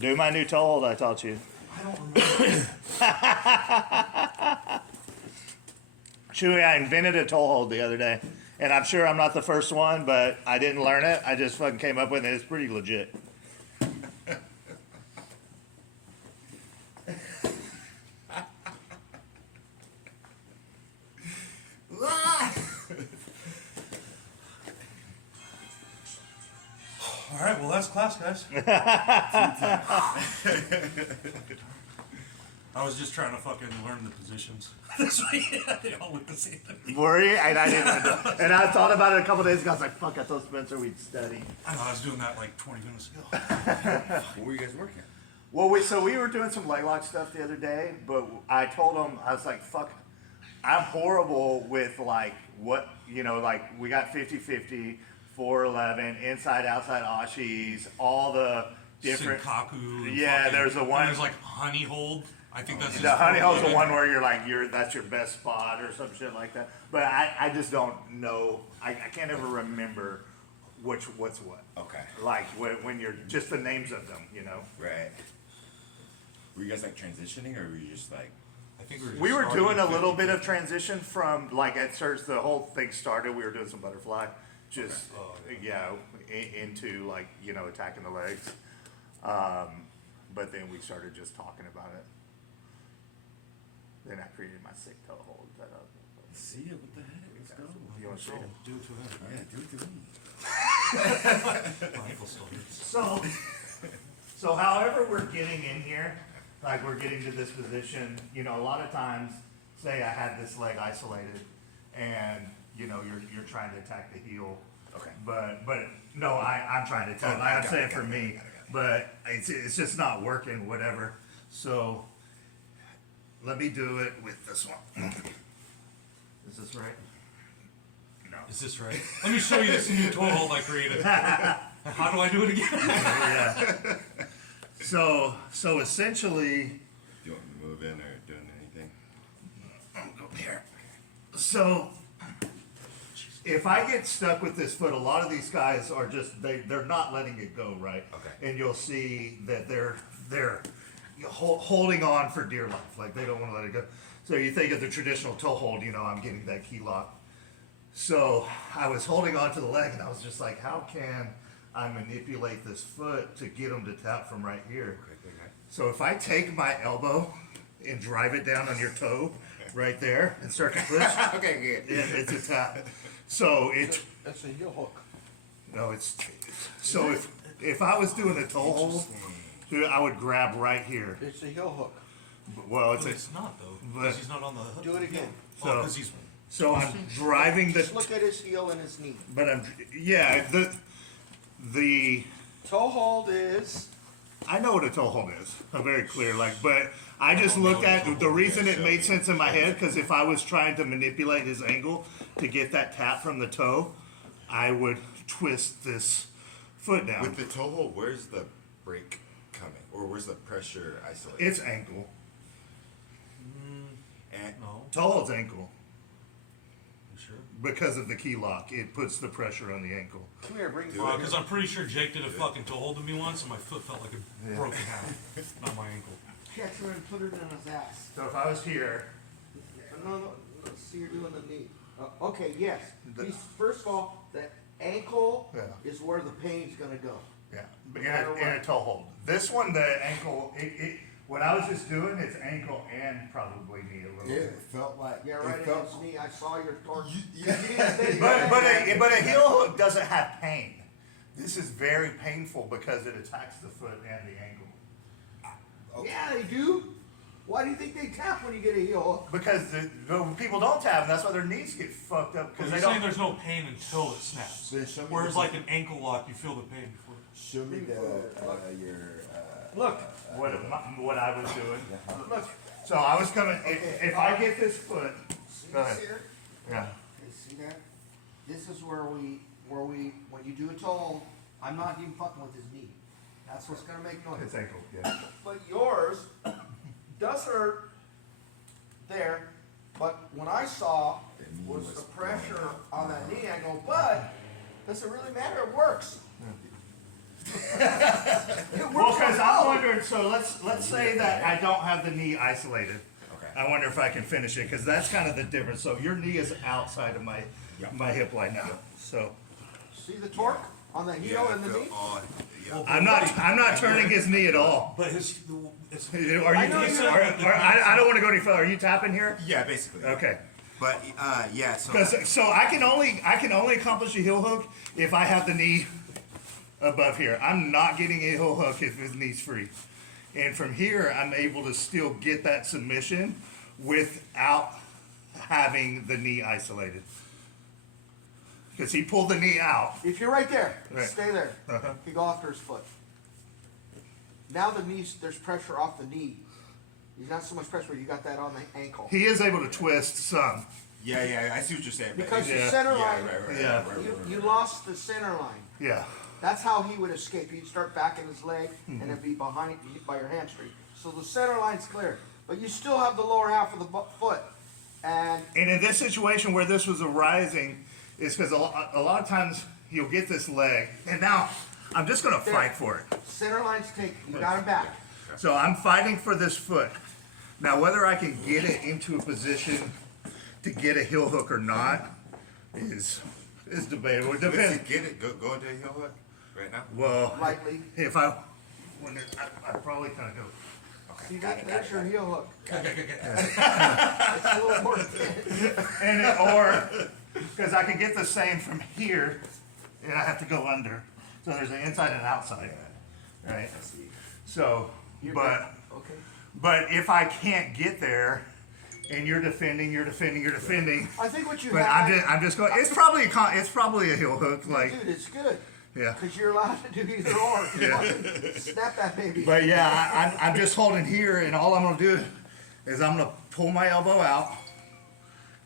Do my new toe hold I taught you. I don't remember. Chewy, I invented a toe hold the other day. And I'm sure I'm not the first one, but I didn't learn it. I just fucking came up with it. It's pretty legit. All right, well, that's class, guys. I was just trying to fucking learn the positions. That's why they all look the same. Were you? And I didn't. And I thought about it a couple days ago. I was like, fuck, I told Spencer we'd study. I know, I was doing that like 20 minutes ago. What were you guys working? Well, we were doing some leg lock stuff the other day, but I told him, I was like, fuck, I'm horrible with like what, like we got 50-50, 411, inside, outside Ashis, all the different. Senkaku. Yeah, fucking, there's the one. There's like honey hold. I think that's The honey hole's the one where you're like, that's your best spot or some shit like that. But I just don't know. I can't ever remember what's what. Okay. Like when you're just the names of them, Right. Were you guys like transitioning, or were you just like? I think we were. Just We were starting doing a at little 50. bit of transition from like at church. The whole thing started. We were doing some butterfly, just into like attacking the legs. But then we started just talking about it. Then I created my sick toe hold. See it? What the heck? Let's go. You want to see So, it? do it to him. Yeah, do it to me. My ankle still hurts. So however we're getting in here, like we're getting to this position, a lot of times, say I had this leg isolated, and you're trying to attack the heel. Okay. But no, I'm trying to tell. Oh, I'm got saying it, for got it, me, got it. but it's just not working. Whatever. So let me do it with this one. Is this right? No. Is this right? Let me show you this new toe hold I created. How do I do it again? Yeah. So essentially. Do you want me to move in or doing anything? Go here. So, if I get stuck with this foot, a lot of these guys are just they're not letting it go, right? Okay. And you'll see that they're holding on for dear life, like they don't want to let it go. So you think of the traditional toe hold, I'm getting that key lock. So I was holding on to the leg, and I was just like, how can I manipulate this foot to get them to tap from right here? Okay. So if I take my elbow and drive it down on your toe right there and start to push, Okay, good. yeah, it's a tap. So That's a heel hook. no, it's so if I was doing a toe hold, I would grab right here. It's a heel hook. Well, But it's not though, But- because he's not on the hook. Do it again. Oh, because he's. so I'm driving Just the, look at his heel and his knee. but the Toe hold is I know what a toe hold is. I'm very clear, but I just looked at the reason it made sense in my head, because if I was trying to manipulate his angle to get that tap from the toe, I would twist this foot down. With the toe hold, where's the break coming, or where's the pressure isolated? It's ankle. And No, Toe hold's ankle. you sure? Because of the key lock, it puts the pressure on the ankle. come here, bring Because I'm pretty sure Jake did a fucking toe hold to me once, and my foot felt like a broken half, not my ankle. catch her and put her in his ass. So if I was here, No, let's see you're doing the knee. Okay, yes. The- First of all, the ankle Yeah. is where the pain's gonna go. yeah, in a toe hold. This one, the ankle, what I was just doing, it's ankle and probably knee a little bit. felt like Yeah, right in his knee. I saw your torch. But a heel hook doesn't have pain. This is very painful because it attacks the foot and the ankle. Yeah, they do. Why do you think they tap when you get a heel hook? Because the people don't tap, and that's why their knees get fucked up. Because Because they you're saying don't. there's no pain until it snaps. Then show me Whereas the- like an ankle lock, you feel the pain before. Show me your. Look, What I was doing. look. So I was coming. If I get this foot, See go this ahead. here? Yeah. Okay, see that? This is where we, when you do a toe hold, I'm not even fucking with his knee. That's what's gonna make noise. It's ankle. Yeah. But yours does hurt there, but when I saw The knee was was the pressure on that knee, I go, but does it really matter? It works. It works Well, because well. I'm wondering so let's say that I don't have the knee isolated. Okay. I wonder if I can finish it, because that's kind of the difference. So your knee is outside of my Yeah. my hip line now. So See the torque on the heel I and the feel knee? all- yeah. I'm not turning his knee at all. But his, it's, Are you? I know you're- I don't want to go any further. Are you tapping here? Yeah, basically. Okay. But yeah, so Because so I can only accomplish a heel hook if I have the knee above here. I'm not getting a heel hook if his knee's free. And from here, I'm able to still get that submission without having the knee isolated. Because he pulled the knee out. If you're right there, Right. stay there. Uh-huh. He go after his foot. Now the knees, there's pressure off the knee. There's not so much pressure. You got that on the ankle. He is able to twist some. yeah, I see what you're saying. but Because it's- the center yeah, line, Yeah. you lost the center line. Yeah. That's how he would escape. He'd start backing his leg and it'd be behind by your hamstring. So the center line's clear, but you still have the lower half of the foot. And And in this situation where this was arising, is because a lot of times you'll get this leg, and now I'm just going to fight for it. center line's taken. You got him back. So I'm fighting for this foot. Now, whether I can get it into a position to get a heel hook or not is debatable. It But if you depends. get it, go into a heel hook right now. Well, Lightly. if I, I'd probably kind of go. Okay, See, got it. there's your heel hook. Got it. It's a little more intense. And it, or because I can get the same from here, and I have to go under. So there's an inside and outside, right? I see. So, You're but good. Okay. but if I can't get there, and you're defending, I think what you but have, I'm just going. It's probably a heel hook, like dude, it's good. yeah. Because you're allowed to do either or. Yeah. Snap that baby. But yeah, I'm just holding here, and all I'm gonna do is I'm gonna pull my elbow out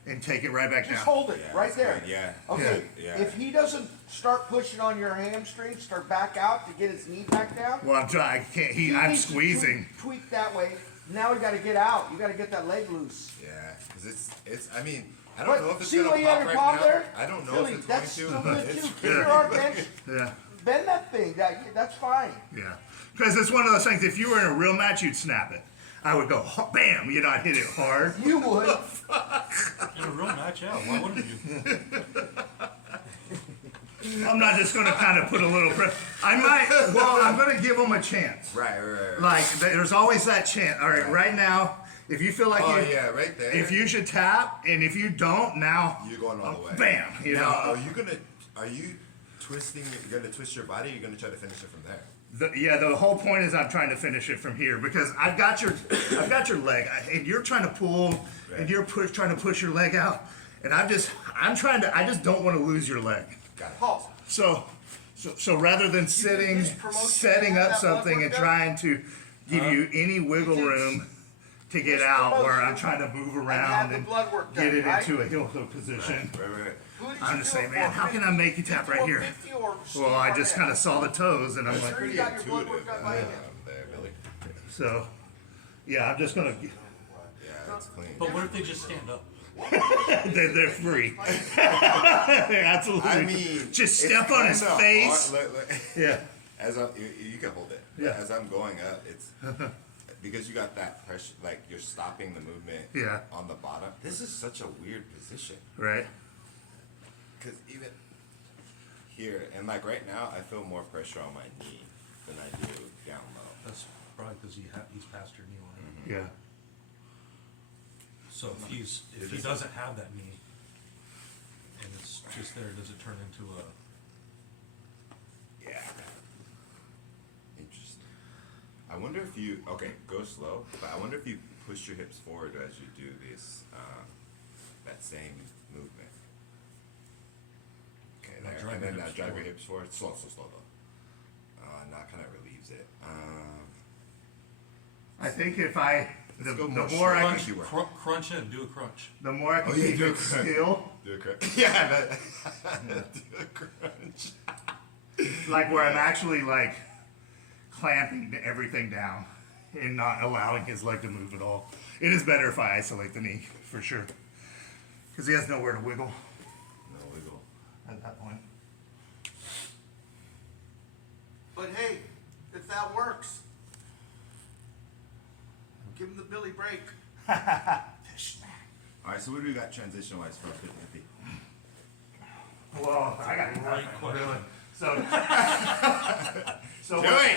and take it right back Just down. hold it Yeah, right that's there. good, yeah. Okay. Yeah. If he doesn't start pushing on your hamstring, start back out to get his knee back down. Well, I'm trying. I can't. you I'm need to squeezing. Tweak that way. Now you got to get out. You got to get that leg loose. Yeah, because it's. I mean, I don't know if But it's see gonna what you have pop your right palm now. there? I don't know Billy, if it's that's going still to. good too. It's Keep your arm bent. Yeah, Bend that thing. That's fine. yeah. Because it's one of those things. If you were in a real match, you'd snap it. I would go bam. You know, I'd hit it hard. You would. in a real match, yeah, why wouldn't you? I'm not just gonna kind of put a little. I might. Well, I'm gonna give them a chance. Right. Like there's always that chance. All right, right now, if you feel like Oh you, yeah, right there. if you should tap, and if you don't, now You're going all the way. bam. You Now, know. are you twisting? You're gonna twist your body. Or you're gonna try to finish it from there. The whole point is I'm trying to finish it from here because I've got your leg, and you're trying to pull, Right. and you're trying to push your leg out, and I just don't want to lose your leg. Got it. Pause. So rather than setting this promotion setting have up that blood something work and done? trying to give you any wiggle did room to get this out, where I'm promotion trying to move have around the and blood work get done, it right? into a heel hook position. Right. Who did I'm you just do saying, it man, for? how can I make you tap right here? 450 or Well, I Steve just Barnett? kind of saw the toes, and I'm That's like, Sure, you pretty got your blood work intuitive. done by him. There, Billy. so yeah, I'm just gonna. Yeah, that's clean. But what if they just stand up? They're free. Absolutely. I mean, just it's step on his kinda face. hard- look. Yeah. As you can hold it. Yeah. As I'm going up, it's because you got that pressure, like you're stopping the movement. Yeah. On the bottom. This is such a weird position Right. because even here and like right now, I feel more pressure on my knee than I do down low. That's probably because he's past your knee line. Yeah. So if he doesn't have that knee, and it's just there, does it turn into a? Yeah. Interesting. I wonder if you go slow, but I wonder if you push your hips forward as you do this that same movement. Okay, Now there, drive and your then now hips drive your forward. hips forward. Slow though. Now kind of relieves it. I think if I the Let's go the more more I straight. can, you were. Crunch in, do a crunch. the more I can Oh, yeah, keep do it it correct. still, Do a crunch. Yeah, do a crunch. like where I'm actually like clamping everything down and not allowing his leg to move at all. It is better if I isolate the knee for sure, because he has nowhere to wiggle No wiggle. at that point. But hey, if that works, Give him the Billy break. All right, so what do we got transition wise for 50-50? Well, I got Great nothing, question. really. So, Do it!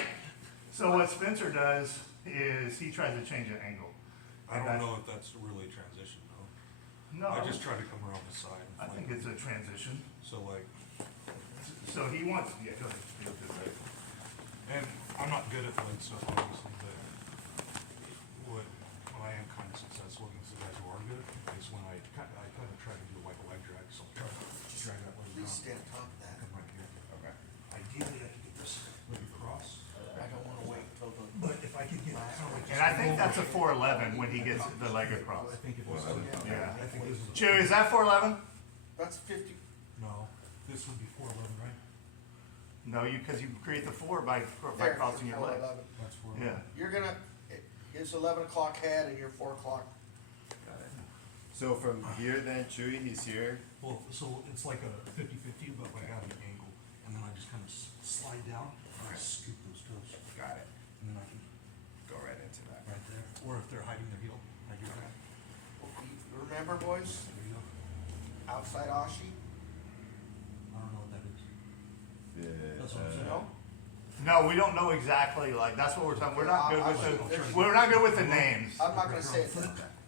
so what Spencer does is he tries to change an angle. I don't know if that's really a transition though. No, I just try to come around the side. I think it's a transition. So like, So he wants, yeah, go ahead. Go ahead. and I'm not good at leg stuff obviously, but what I am kind of successful against the guys who are good is when I kind of try to do like a leg drag, so I'll try to drag that leg Please down. stay on top of that. Come right here. Okay. Ideally, I could get this maybe cross, I don't wanna wait till the. but if I could get kind of like. And I think that's a 411 when he gets the leg across. I think it was. Yeah. I think this is. Chewy, is that 411? That's 50. No, this would be 411, right? No, because you create the 4 by There, crossing your legs. 411. That's 411. Yeah. You're gonna, it's 11 o'clock head and you're 4 o'clock. Got it. So from here then, Chewy, he's here. Well, so it's like a 50-50, but like at an angle, and then I just kind of slide down and I scoop those toes, Got it. and then I can Go right into that. right there. Or if they're hiding their heel, I do that. Remember, boys, There you go. outside Ashi, I don't know what that is. That's what I'm you saying. know? No, we don't know exactly, like, that's what we're talking, we're not good with the, we're not good with the names. I'm not gonna say it.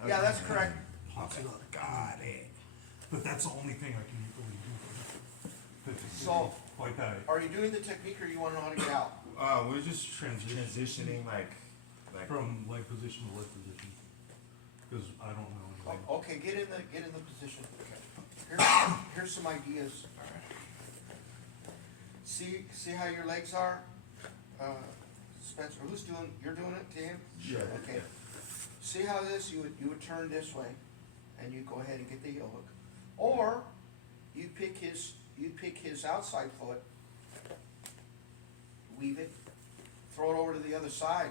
Yeah, that's correct. Pops it up. Got it. But that's the only thing I can really do. 50-50. So- Like that. Are you doing the technique or you wanna know how to get out? We're just Transition. transitioning like From leg position to leg position. Because I don't know anything. Okay, get in the position. Here's some ideas. See how your legs are? Spencer, you're doing it, Tim? Sure. Okay. See how this, you would turn this way, and you go ahead and get the heel hook. Or, you pick his outside foot, weave it, throw it over to the other side.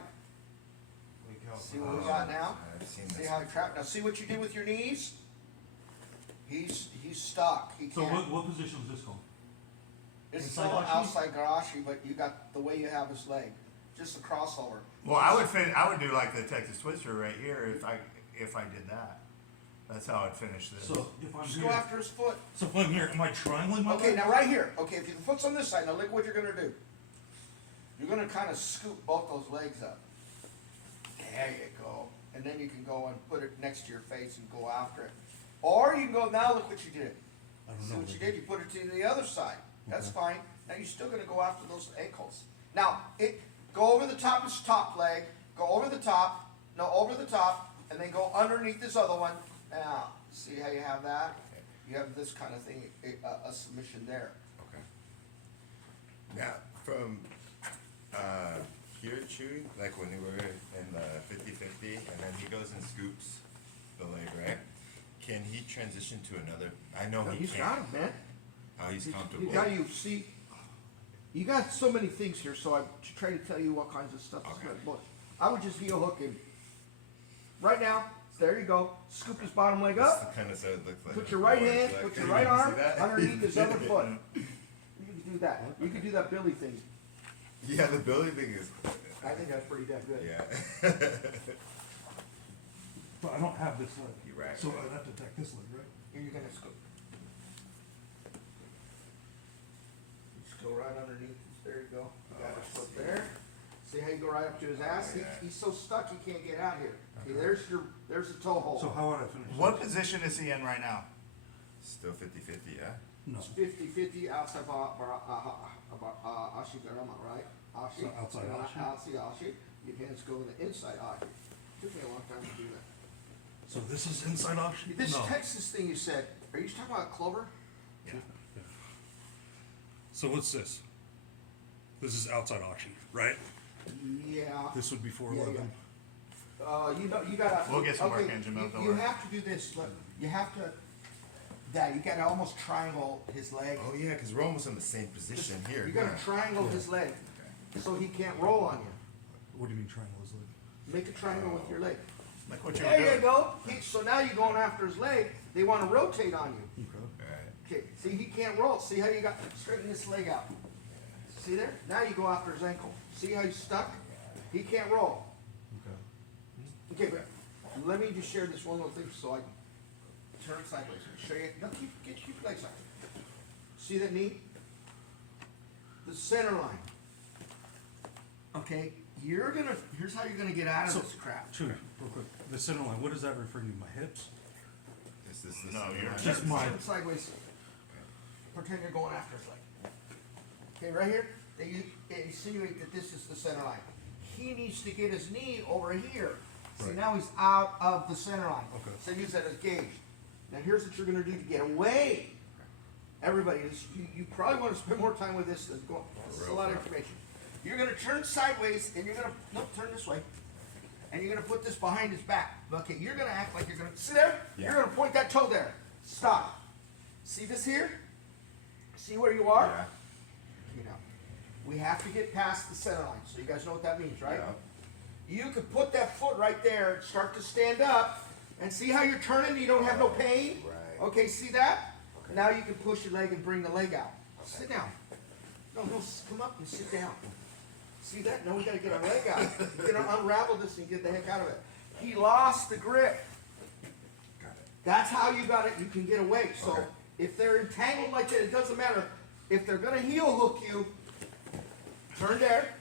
See what we got now? I've seen See this. how he trapped, now see what you did with your knees? He's stuck, he So can't. what position is this called? It's inside still Ashi? outside Garashi, but you got the way you have his leg, just a crossover. Well, I would do like the Texas Twister right here if I did that. That's how I'd finish this. So if I'm Just here. go after his foot. So if I'm here, am I triangling my Okay, leg? now right here, okay, if your foot's on this side, now look what you're gonna do. You're gonna kinda scoop both those legs up. There you go. And then you can go and put it next to your face and go after it. Or you can go, now look what you did. I don't See know. what you did, you put it to the other side. That's fine. Now you're still gonna go after those ankles. Now, go over the top of his top leg, go over the top, no, over the top, and then go underneath this other one. Now, see how you have that? You have this kind of thing, a submission there. Okay. Now, from here, Chewy, like when we were in the 50-50, and then he goes and scoops the leg, right? Can he transition to another? I know he can't. man. How he's comfortable. You got so many things here, so I'm trying to tell you what kinds of stuff is Okay. good. Look, I would just heel hook him. Right now, there you go. Scoop his bottom leg That's up. the kind of stuff it looks like. Put your right hand, Like- put your right arm See that? underneath his other foot. You can do that. You can do that Billy thing. Yeah, the Billy thing is. I think that's pretty damn good. Yeah. So I don't have this leg. You're right. So I'd have to attack this leg, right? Here you're gonna scoop. Just go right underneath. There you go. You got his foot there. See how you go right up to his ass? Yeah. He's so stuck he can't get out here. See, there's the toe hold. So how would I finish? What position is he in right now? Still 50-50, yeah? No. It's 50-50 outside Ashigarama, right? Ashi. So outside Ashi? Outside Ashi. Your hands go in the inside Ashi. Took me a long time to do that. So this is inside option? This No. Texas thing you said, are you talking about Clover? Yeah. So what's this? This is outside option, right? Yeah. This would be 411. You gotta. We'll get some work okay, in, Jim, don't You worry. have to do this, look, you have to, you gotta almost triangle his leg. Oh, yeah, because we're almost in the same position here. You gotta yeah. triangle his leg, so he can't roll on you. What do you mean triangle is leg? Make a triangle with your leg. Like what you were There you doing. go. So now you're going after his leg, they wanna rotate on you. Okay. Alright. Okay, see, he can't roll. See how you got, straighten this leg out. See there? Now you go after his ankle. See how he's stuck? He can't roll. Okay. Okay, but let me just share this one little thing so I can turn it sideways and show you. No, keep your legs up. See that knee? The center line. Okay, here's how you're gonna get out of So- this crap. Chewy, real quick, the center line, what does that refer to, my hips? Is this the No, center you're line? Just my- Turn it sideways. Pretend you're going after his leg. Okay, right here, they insinuate that this is the center line. He needs to get his knee over here. See, Right. now he's out of the center line. Okay. So use that as gauge. Now here's what you're gonna do to get away. Everybody, you probably wanna spend more time with this than going, this is a lot of information. You're gonna turn sideways and you're gonna, nope, turn this way. And you're gonna put this behind his back. Okay, you're gonna act like you're gonna, see there? Yeah. You're gonna point that toe there. Stop. See this here? See where you are? Yeah. You know, we have to get past the center line, so you guys know what that means, right? Yeah. You could put that foot right there, start to stand up, and see how you're turning, you don't have no pain? Right. Okay, see that? Now you can push your leg and bring the leg out. Sit down. No, come up and sit down. See that? Now we gotta get our leg out. We're gonna unravel this and get the heck out of it. He lost the grip. Got it. That's how you got it, you can get away. So Okay. if they're entangled like that, it doesn't matter. If they're gonna heel hook you, turn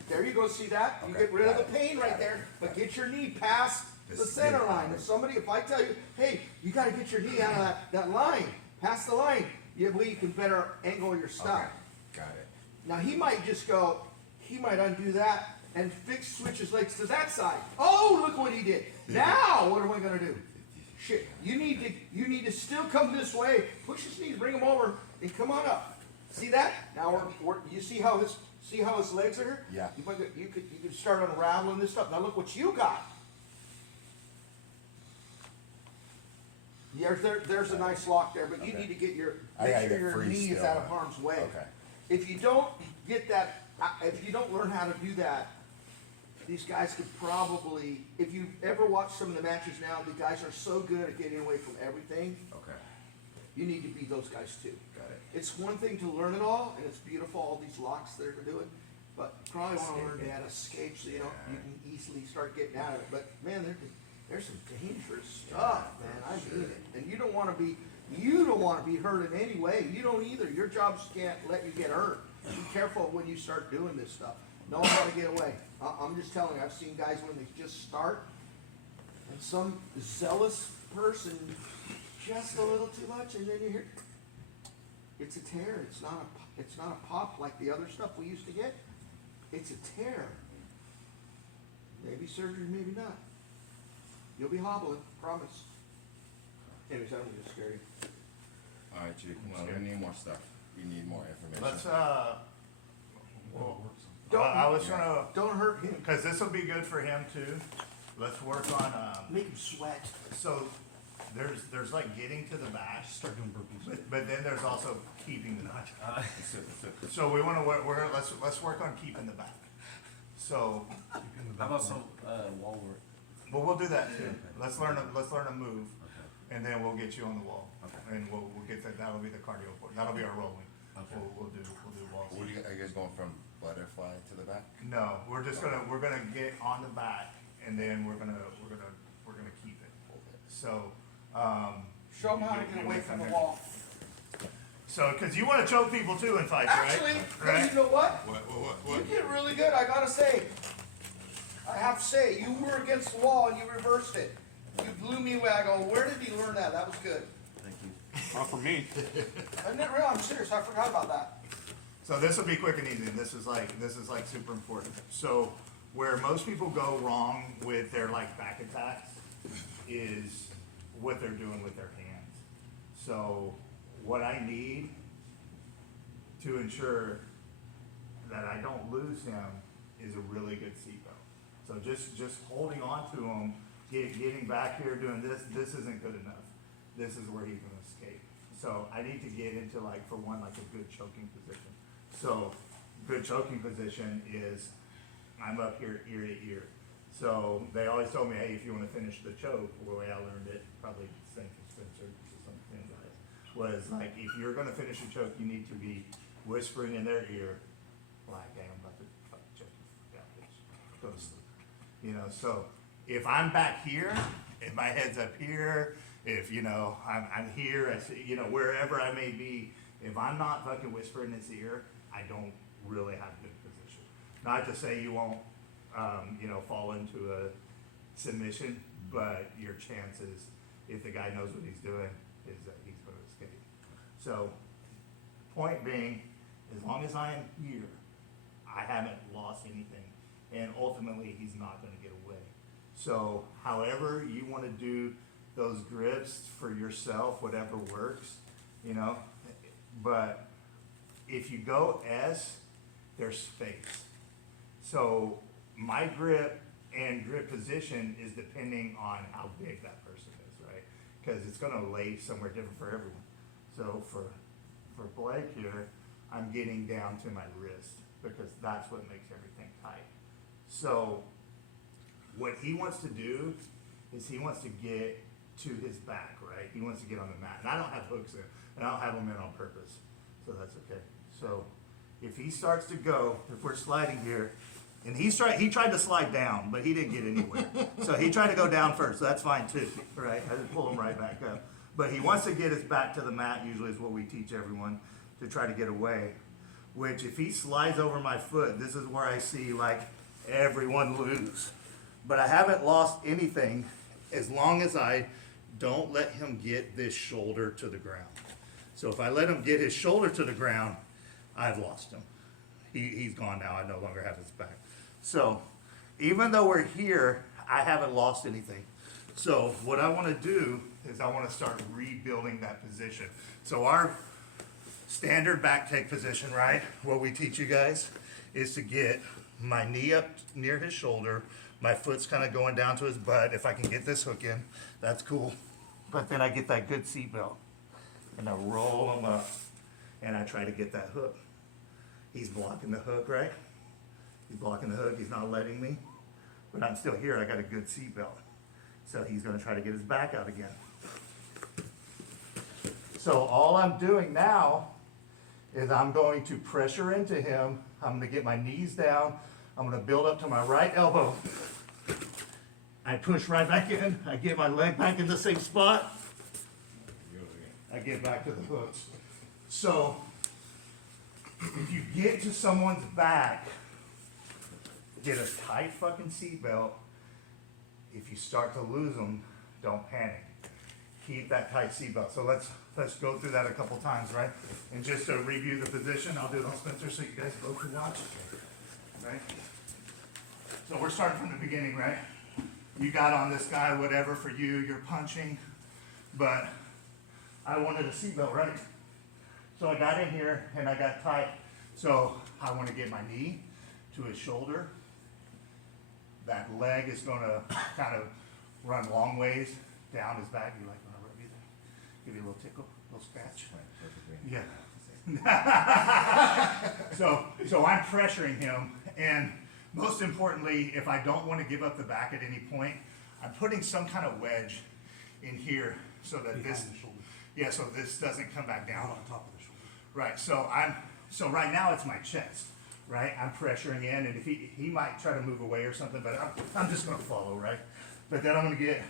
there you go, see that? You Okay, get rid of got the it, pain right got it, there, but got it. get your knee past the Just center get it line. out. If I tell you, hey, you gotta get your knee out of that line, past the line, you can better angle your stuff. Okay. Got it. Now he might just go, he might undo that and switch his legs to that side. Oh, look what he did. Now, what am I gonna do? Shit, you need to still come this way, push his knees, bring him over, and come on up. See that? Now you see how his legs are here? Yeah. You could start unraveling this stuff. Now look what you got. There's a nice lock there, but you Okay. need to get I make gotta sure get your free knee is still, out of huh? harm's way. Okay. If you don't get that, if you don't learn how to do that, these guys could probably, if you ever watch some of the matches now, the guys are so good at getting away from everything, Okay. you need to be those guys too. Got it. It's one thing to learn it all, and it's beautiful, all these locks they're doing, but you probably wanna learn how to escape so you can easily start getting out of it. But man, there's some dangerous stuff, man, I mean it. And you don't wanna be hurt in any way, you don't either, your jobs can't let you get hurt. Be careful when you start doing this stuff, know how to get away. I'm just telling you, I've seen guys when they just start, and some zealous person, just a little too much, and then you hear, it's a tear, it's not a pop like the other stuff we used to get. It's a tear. Maybe surgery, maybe not. You'll be hobbling, promise. Anyways, I don't mean to scare you. All right, Chief. Well, we need more stuff. We need more information. Let's, Well, I was gonna, Don't hurt him. cause this will be good for him too. Let's work on, Make him sweat. so there's like getting to the back, start doing burpees. but then there's also keeping the back. So- So we wanna, let's work on keeping the back. So, In the How back. about some wall work? well, we'll do that too. Okay. Let's learn a move, Okay. and then we'll get you on the wall. Okay. And we'll get that, that'll be the cardio part, that'll be our rolling. Okay. We'll do walls. What are you guys going from butterfly to the back? No, we're gonna get on the back, and then we're gonna keep it. Hold it. So, Show him how to you- get you away wanna from come the here? wall. So, cause you wanna choke people too in fights, right? Actually, Right? you know what? What? You did really good, I gotta say. I have to say, you were against the wall and you reversed it. You blew me away. I go, where did he learn that? That was good. Thank you. Not for me. I didn't realize, I'm serious, I forgot about that. So this will be quick and easy, and this is like super important. So where most people go wrong with their like back attacks is what they're doing with their hands. So what I need to ensure that I don't lose him is a really good seatbelt. So just holding on to him, getting back here, doing this isn't good enough. This is where he's gonna escape. So I need to get into like, for one, like a good choking position. So good choking position is I'm up here ear to ear. So they always told me, hey, if you wanna finish the choke, the way I learned it, probably same for Spencer, or something guys, was like, if you're gonna finish a choke, you need to be whispering in their ear, like, hey, I'm about to fucking choke you, yeah, bitch, go to sleep. You know, so If I'm back here, if my head's up here, if, you know, I'm here, I see, you know, wherever I may be, if I'm not fucking whispering in his ear, I don't really have good position. Not to say you won't, you know, fall into a submission, but your chances, if the guy knows what he's doing, is that he's gonna escape. So, point being, as long as I am here, I haven't lost anything, and ultimately, he's not gonna get away. So, however you wanna do those grips for yourself, whatever works, you know, but if you go S, there's space. So, my grip and grip position is depending on how big that person is, right? Because it's gonna lay somewhere different for everyone. So for Blake here, I'm getting down to my wrist because that's what makes everything tight. So what he wants to do is he wants to get to his back, right? He wants to get on the mat. And I don't have hooks in, and I don't have them in on purpose. So that's okay. So if he starts to go, if we're sliding here, and he tried to slide down, but he didn't get anywhere. So he tried to go down first, so that's fine too, right? I just pull him right back up. But he wants to get his back to the mat, usually is what we teach everyone, to try to get away. Which if he slides over my foot, this is where I see like everyone lose. But I haven't lost anything as long as I don't let him get this shoulder to the ground. So if I let him get his shoulder to the ground, I've lost him. He's gone now, I no longer have his back. So, even though we're here, I haven't lost anything. So, what I wanna do is I wanna start rebuilding that position. So our standard back take position, right, what we teach you guys, is to get my knee up near his shoulder, my foot's kinda going down to his butt. If I can get this hook in, that's cool. But then I get that good seatbelt, and I roll him up, and I try to get that hook. He's blocking the hook, right? He's blocking the hook, he's not letting me. But I'm still here, I got a good seatbelt. So he's gonna try to get his back out again. So all I'm doing now is I'm going to pressure into him. I'm gonna get my knees down. I'm gonna build up to my right elbow. I push right back in, I get my leg back in the same spot. I get back to the hooks. So, if you get to someone's back, get a tight fucking seatbelt. If you start to lose them, don't panic. Keep that tight seatbelt. So let's go through that a couple times, right? And just to review the position, I'll do it on Spencer so you guys both can watch, right? So we're starting from the beginning, right? You got on this guy, whatever for you, you're punching, but I wanted a seatbelt, right? So I got in here and I got tight. So I want to get my knee to his shoulder. That leg is going to kind of run long ways down his back. You like when I rub you there? Give you a little tickle, a little scratch. Yeah. So I'm pressuring him, and most importantly, if I don't want to give up the back at any point, I'm putting some kind of wedge in here so that Behind this, the shoulder. yeah, so this doesn't come back down. Not on top of the shoulder. Right, so right now it's my chest, right? I'm pressuring in, and if he might try to move away or something, but I'm just gonna follow, right? But then I'm gonna get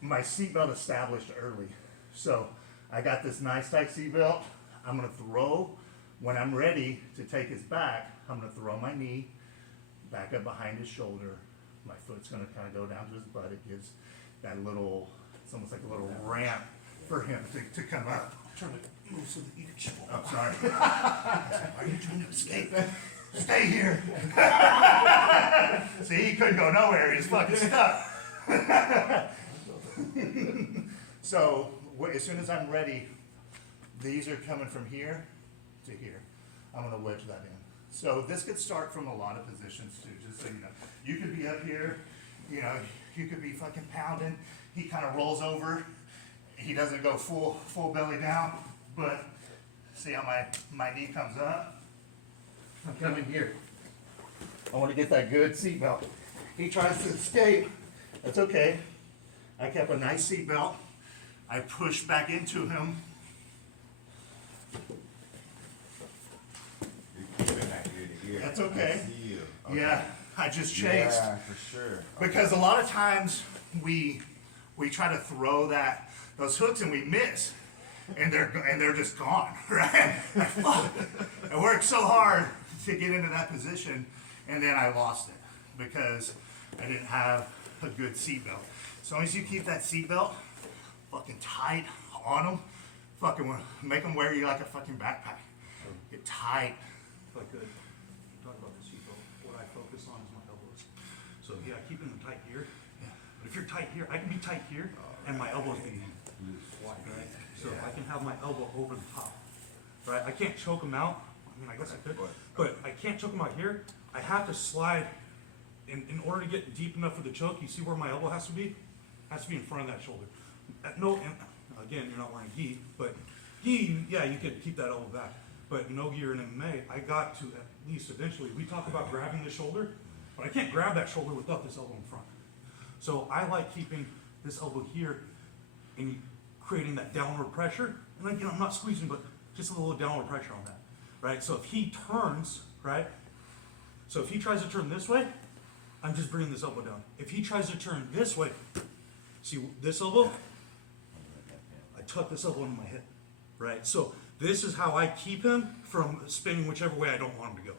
my seatbelt established early. So I got this nice tight seatbelt. I'm gonna throw, when I'm ready to take his back, I'm gonna throw my knee back up behind his shoulder. My foot's gonna kind of go down to his butt. It gives that little, it's almost like a little ramp for him to come up. Trying to move so that you can show I'm sorry. Are you trying to escape? Stay here. See, he couldn't go nowhere. He's fucking stuck. So as soon as I'm ready, these are coming from here to here. I'm gonna wedge that in. So this could start from a lot of positions too, just so you know. You could be up here, you know, you could be fucking pounding. He kind of rolls over. He doesn't go full belly down, but see how my knee comes up? I'm coming here. I want to get that good seatbelt. He tries to escape. That's okay. I kept a nice seatbelt. I pushed back into him. You're keeping that good here. That's okay. I see you. Okay. Yeah. I just chased. Yeah, for sure. Because a lot of times we try to throw those hooks and we miss, and they're just gone, right? Like, fuck. I worked so hard to get into that position, and then I lost it because I didn't have a good seatbelt. As long as you keep that seatbelt fucking tight on them, fucking make them wear you like a fucking backpack. Get tight. If I could, talk about the seatbelt, what I focus on is my elbows. So yeah, keeping them tight here. But if you're tight here, I can be tight here and my elbows be wide, right? So if I can have my elbow over the top, right? I can't choke them out. I mean, I guess I could, but I can't choke them out here. I have to slide in order to get deep enough for the choke. You see where my elbow has to be? It has to be in front of that shoulder. Again, you're not wearing gi, but gi, yeah, you can keep that elbow back. But no gi or in MMA, I got to at least eventually, we talk about grabbing the shoulder, but I can't grab that shoulder without this elbow in front. So I like keeping this elbow here and creating that downward pressure. And again, I'm not squeezing, but just a little downward pressure on that, right? So if he turns, right? So if he tries to turn this way, I'm just bringing this elbow down. If he tries to turn this way, see this elbow? I tuck this elbow into my hip, right? So this is how I keep him from spinning whichever way I don't want him to go,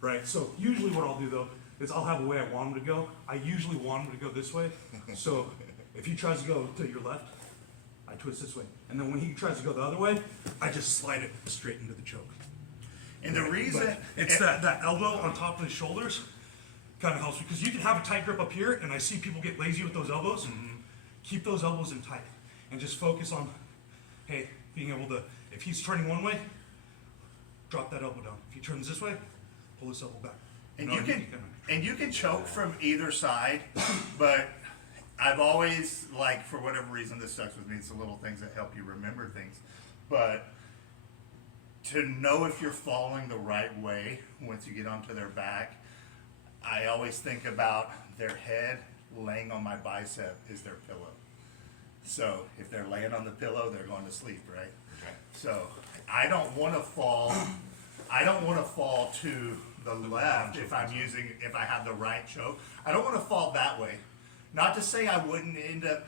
right? So usually what I'll do though is I'll have a way I want him to go. I usually want him to go this way. So if he tries to go to your left, I twist this way. And then when he tries to go the other way, I just slide it straight into the choke. And the reason But it's that elbow on top of the shoulders kind of helps because you can have a tight grip up here, and I see people get lazy with those elbows. Keep those elbows in tight, and just focus on, hey, being able to. If he's turning one way, drop that elbow down. If he turns this way, pull this elbow back. And No, you can choke from either side, but I've always, like, for whatever reason, this sucks with me. It's the little things that help you remember things, but to know if you're following the right way once you get onto their back, I always think about their head laying on my bicep is their pillow. So if they're laying on the pillow, they're going to sleep, right? So I don't want to fall. I don't want to fall to the left if I have the right choke. I don't want to fall that way. Not to say I wouldn't end up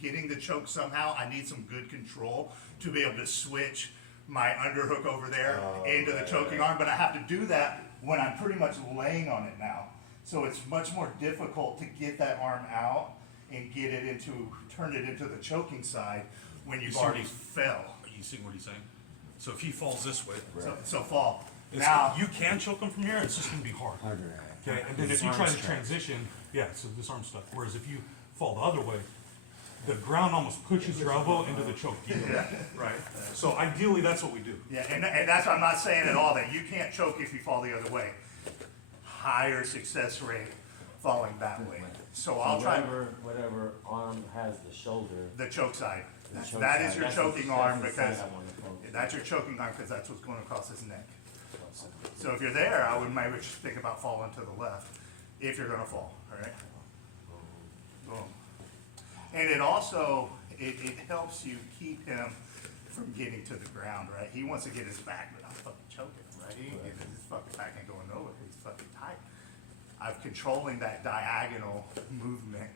getting the choke somehow. I need some good control to be able to switch my underhook over there into the choking arm, but I have to do that when I'm pretty much laying on it now. So it's much more difficult to get that arm out and turn it into the choking side when you've see already what fell. You see what he's saying? So if he falls this way, So fall. it's- Now, you can choke him from here. It's just going to be hard. Okay, and then if you try to transition, yeah, so this arm's stuck. Whereas if you fall the other way, the ground almost pushes your elbow into the choke. Right? So ideally, that's what we do. yeah, and that's what I'm not saying at all that you can't choke if you fall the other way. Higher success rate falling that way. So I'll try Whatever arm has the shoulder. the choke side. the choke That side, is your that's choking the- arm that's the side because I wanna focus that's your choking arm because that's what's going across his neck. on. So if you're there, I would maybe just think about falling to the left if you're gonna fall, all right? Boom. And it also, it helps you keep him from getting to the ground, right? He wants to get his back, but I'm fucking choking him, right? He ain't getting his fucking back ain't going nowhere, he's fucking tight. I'm controlling that diagonal movement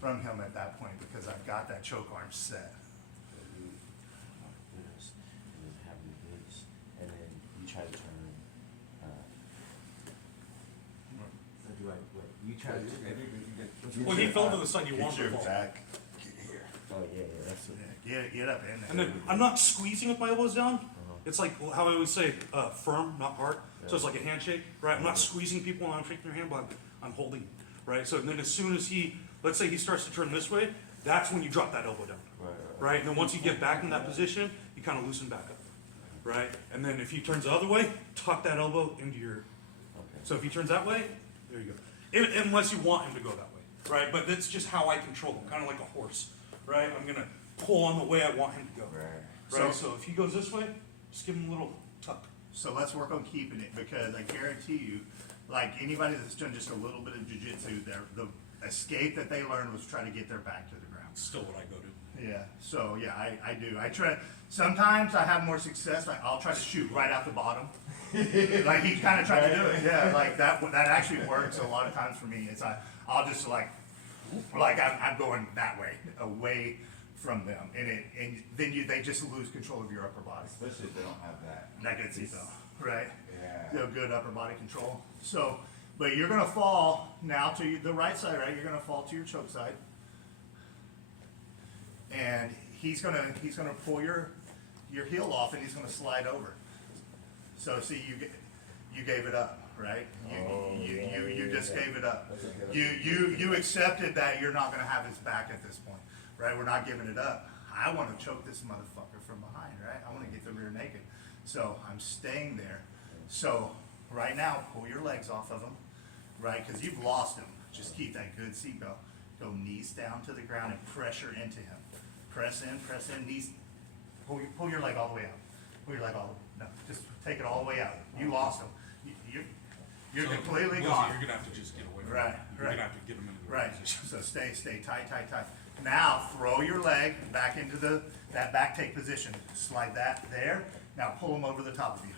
from him at that point because I've got that choke arm set. This, and then have this, and then you try to turn, so do I, wait, you try to turn. Well, he fell to the side you Get wanted your to fall. back here. Oh, yeah, that's what. Get up in And there. then I'm not squeezing with my elbows down. It's like how I always say, firm, not hard. So it's like a handshake, right? I'm not squeezing people when I'm shaking their hand, but I'm holding, right? So then as soon as let's say he starts to turn this way, that's when you drop that elbow down, right? And then once you get back in that position, you kind of loosen back up, right? And then if he turns the other way, tuck that elbow into your. Okay. So if he turns that way, there you go. Unless you want him to go that way, right? But that's just how I control him, kind of like a horse, right? I'm gonna pull on the way I want him to go, right? So if he goes this way, just give him a little tuck. So let's work on keeping it because I guarantee you, like anybody that's done just a little bit of jujitsu, the escape that they learned was trying to get their back to the ground. Still what I go to. Yeah, so, yeah, I do. I try, sometimes I have more success, like, I'll try to shoot right out the bottom. Like, he kinda tried to do it, yeah, like, that actually works a lot of times for me. It's, I'll just like I'm going that way, away from them, and then they just lose control of your upper body. Especially if they don't have that. That gets you though, right? Yeah. You have good upper body control. So, but you're gonna fall now to the right side, right? You're gonna fall to your choke side. And he's gonna pull your heel off and he's gonna slide over. So see, you gave it up, right? You just gave it up. You accepted that you're not gonna have his back at this point, right? We're not giving it up. I wanna choke this motherfucker from behind, right? I wanna get the rear naked. So I'm staying there. So right now, pull your legs off of him, right? Cause you've lost him. Just keep that good seatbelt. Go knees down to the ground and pressure into him. Press in, knees, pull your leg all the way out. Pull your leg all the way, no, just take it all the way out. You lost him. You're So, completely Lindsay, gone. You're gonna have to just get away from Right, him. You're right. gonna have to get him into the Right, position. so stay tight. Now throw your leg back into that back take position. Slide that there. Now pull him over the top of you.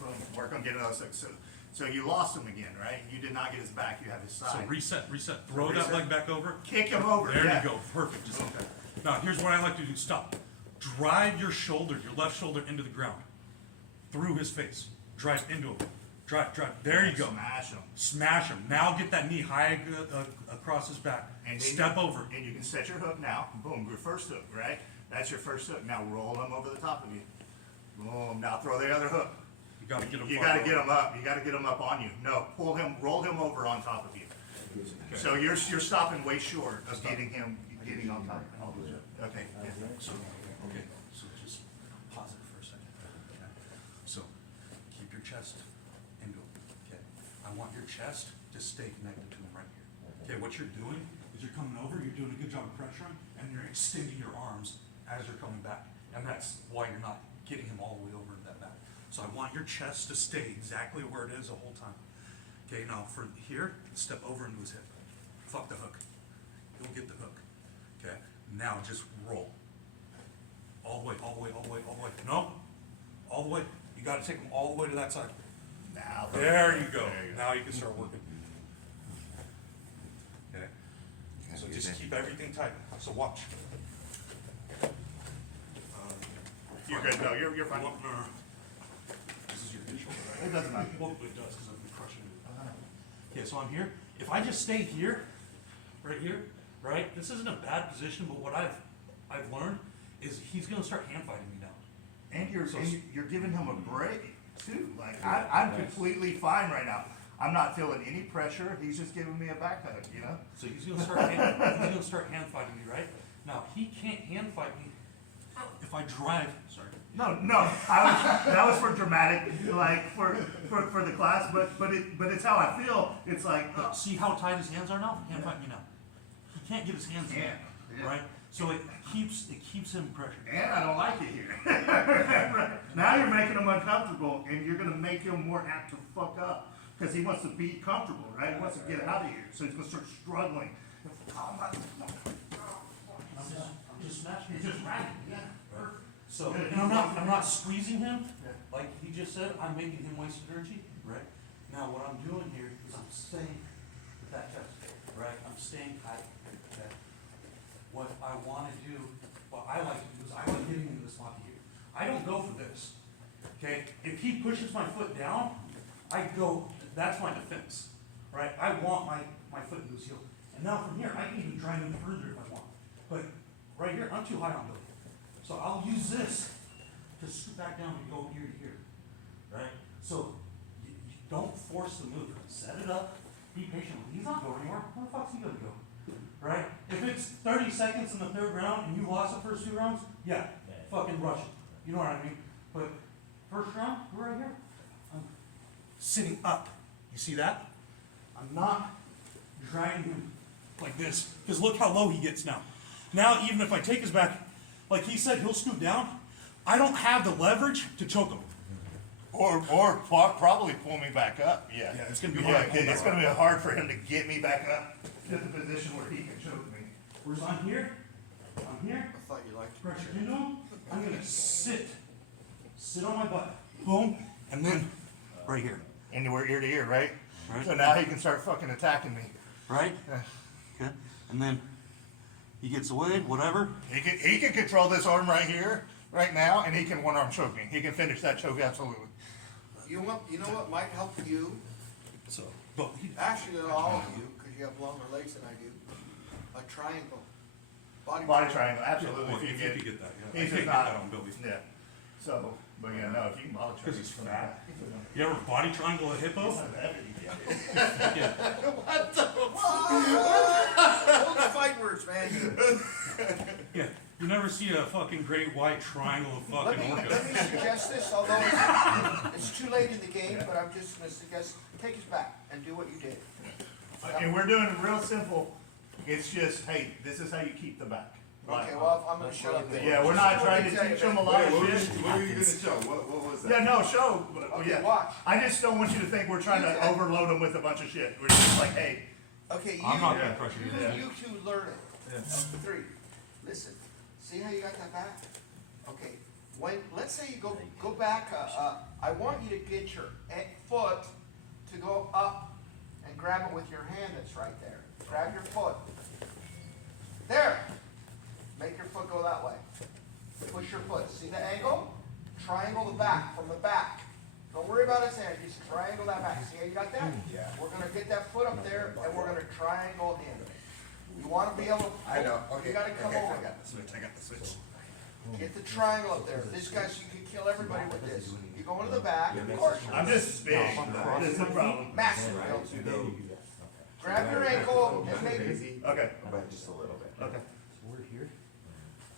Boom, work on getting those legs. So you lost him again, right? You did not get his back, you have his So side. reset, throw that Reset. leg back over. Kick him over, There yeah. you go, perfect, just like that. Now, here's what I like to do, stop. Drive your shoulder, your left shoulder into the ground, through his face. Drive into him. Drive, there you go. Smash him. Smash him. Now get that knee high across his back. And then Step over. And you can set your hook now. Boom, your first hook, right? That's your first hook. Now roll him over the top of you. Boom, now throw the other hook. You gotta get him. You far gotta over. get him up. You gotta get him up on you. No, roll him over on top of you. So you're stopping way short of getting on top. Okay, yeah. So, okay, so just pause it for a second. Okay? So, keep your chest into him, okay? I want your chest to stay connected to him right here. Okay, what you're doing is you're coming over, you're doing a good job of pressuring, and you're extending your arms as you're coming back. And that's why you're not getting him all the way over to that back. So I want your chest to stay exactly where it is the whole time. Okay, now for here, step over into his hip. Fuck the hook. He'll get the hook. Okay, now just roll. All the way. No, all the way. You gotta take him all the way to that side. Now. There you go. Now you can start working. Okay, so just keep everything tight. So watch. You're good. No, you're fine. No. This is your good shoulder, right? It doesn't matter. Well, it does, because I've been crushing it. Okay, so I'm here. If I just stay here, right here, right, this isn't a bad position, but what I've learned is he's gonna start hand fighting me now. And you're giving him a break too. Like I'm completely fine right now. I'm not feeling any pressure. He's just giving me a back hug, you know? So he's gonna start hand fighting me, right? Now, he can't hand fight me if I drive, sorry. No, that was for dramatic, like for the class, but it's how I feel. It's like, See how tight his hands are now? Hand fight me now. He can't get his hands in, Yeah. right? So it keeps him pressured. and I don't like it here. Now you're making him uncomfortable, and you're gonna make him more apt to fuck up because he wants to be comfortable, right? He wants to get out of here, so he's gonna start struggling. I'm just smashing He's just right. Yeah. So, and I'm not squeezing him, like he just said, I'm making him waste energy, right? Now, what I'm doing here is I'm staying with that chest, right? I'm staying tight, okay? What I wanna do, what I like to do is I like getting into this lock here. I don't go for this, okay? If he pushes my foot down, I go, that's my defense, right? I want my foot to his heel. And now from here, I can even drive him further if I want. But right here, I'm too high on Billy. So I'll use this to scoot back down and go ear to ear, right? So you don't force the move. Set it up. Be patient. He's not going anywhere. Where the fuck's he gonna go? Right? If it's 30 seconds in the third round and you lost the first 2 rounds, yeah, fucking rush it. You know what I mean? But first round, we're right here. I'm sitting up. You see that? I'm not dragging him like this. Because look how low he gets now. Now, even if I take his back, like he said, he'll scoot down. I don't have the leverage to choke him. Or probably pull me back up. Yeah. Yeah, it's gonna be Yeah, hard. it's gonna be hard for him to get me back up to the position where he can choke me. Whereas on here, I'm here, I thought you liked pressure into him, I'm gonna sit on my butt, boom, and then right here, And we're ear to ear, right? Right. So now he can start fucking attacking me. right? Yeah. Okay, and then he gets away, whatever. He can control this arm right here, right now, and he can one arm choke me. He can finish that choke absolutely. You know what might help you? So, but he, Actually, all of you, because you have longer legs than I do. A triangle. Body triangle, absolutely. well, If you if get, you get that, yeah. I he's can't just get not. that on Billy. Yeah. So, but yeah, no, if you can body triangle. Because he's fat. You ever body triangle a hippo? Yeah. Those fight words, man. Yeah. You never see a fucking great white triangle of Let fucking me orca. suggest this, although it's too late in the game, but I'm just gonna suggest, take us back and do what you did. And we're doing it real simple. It's just, hey, this is how you keep the back. Okay, well, I'm gonna shut up then. Yeah, we're not trying to teach them a lot of Wait, shit. what were you gonna show? What was that? Yeah, no, show. But, Okay, yeah. watch. I just don't want you to think we're trying to overload them with a bunch of shit. We're just like, hey, Okay, you, I'm not gonna pressure you. you two learn it. Three. Listen, see how you got that back? Okay, let's say you go back, I want you to get your foot to go up and grab it with your hand that's right there. Grab your foot. There. Make your foot go that way. Push your foot. See the angle? Triangle the back, from the back. Don't worry about his hand, just triangle that back. See how you got that? Yeah. We're gonna get that foot up there and we're gonna triangle him. You wanna be able to. I know. Okay. You gotta come okay, over. I got the switch. I got the switch. Get the triangle up there. This guy's, you can kill everybody with this. You go into the back, of course. I'm just big. This is the problem. Massive, Bill. Grab your ankle and maybe, Okay, But just a little bit. okay. We're here.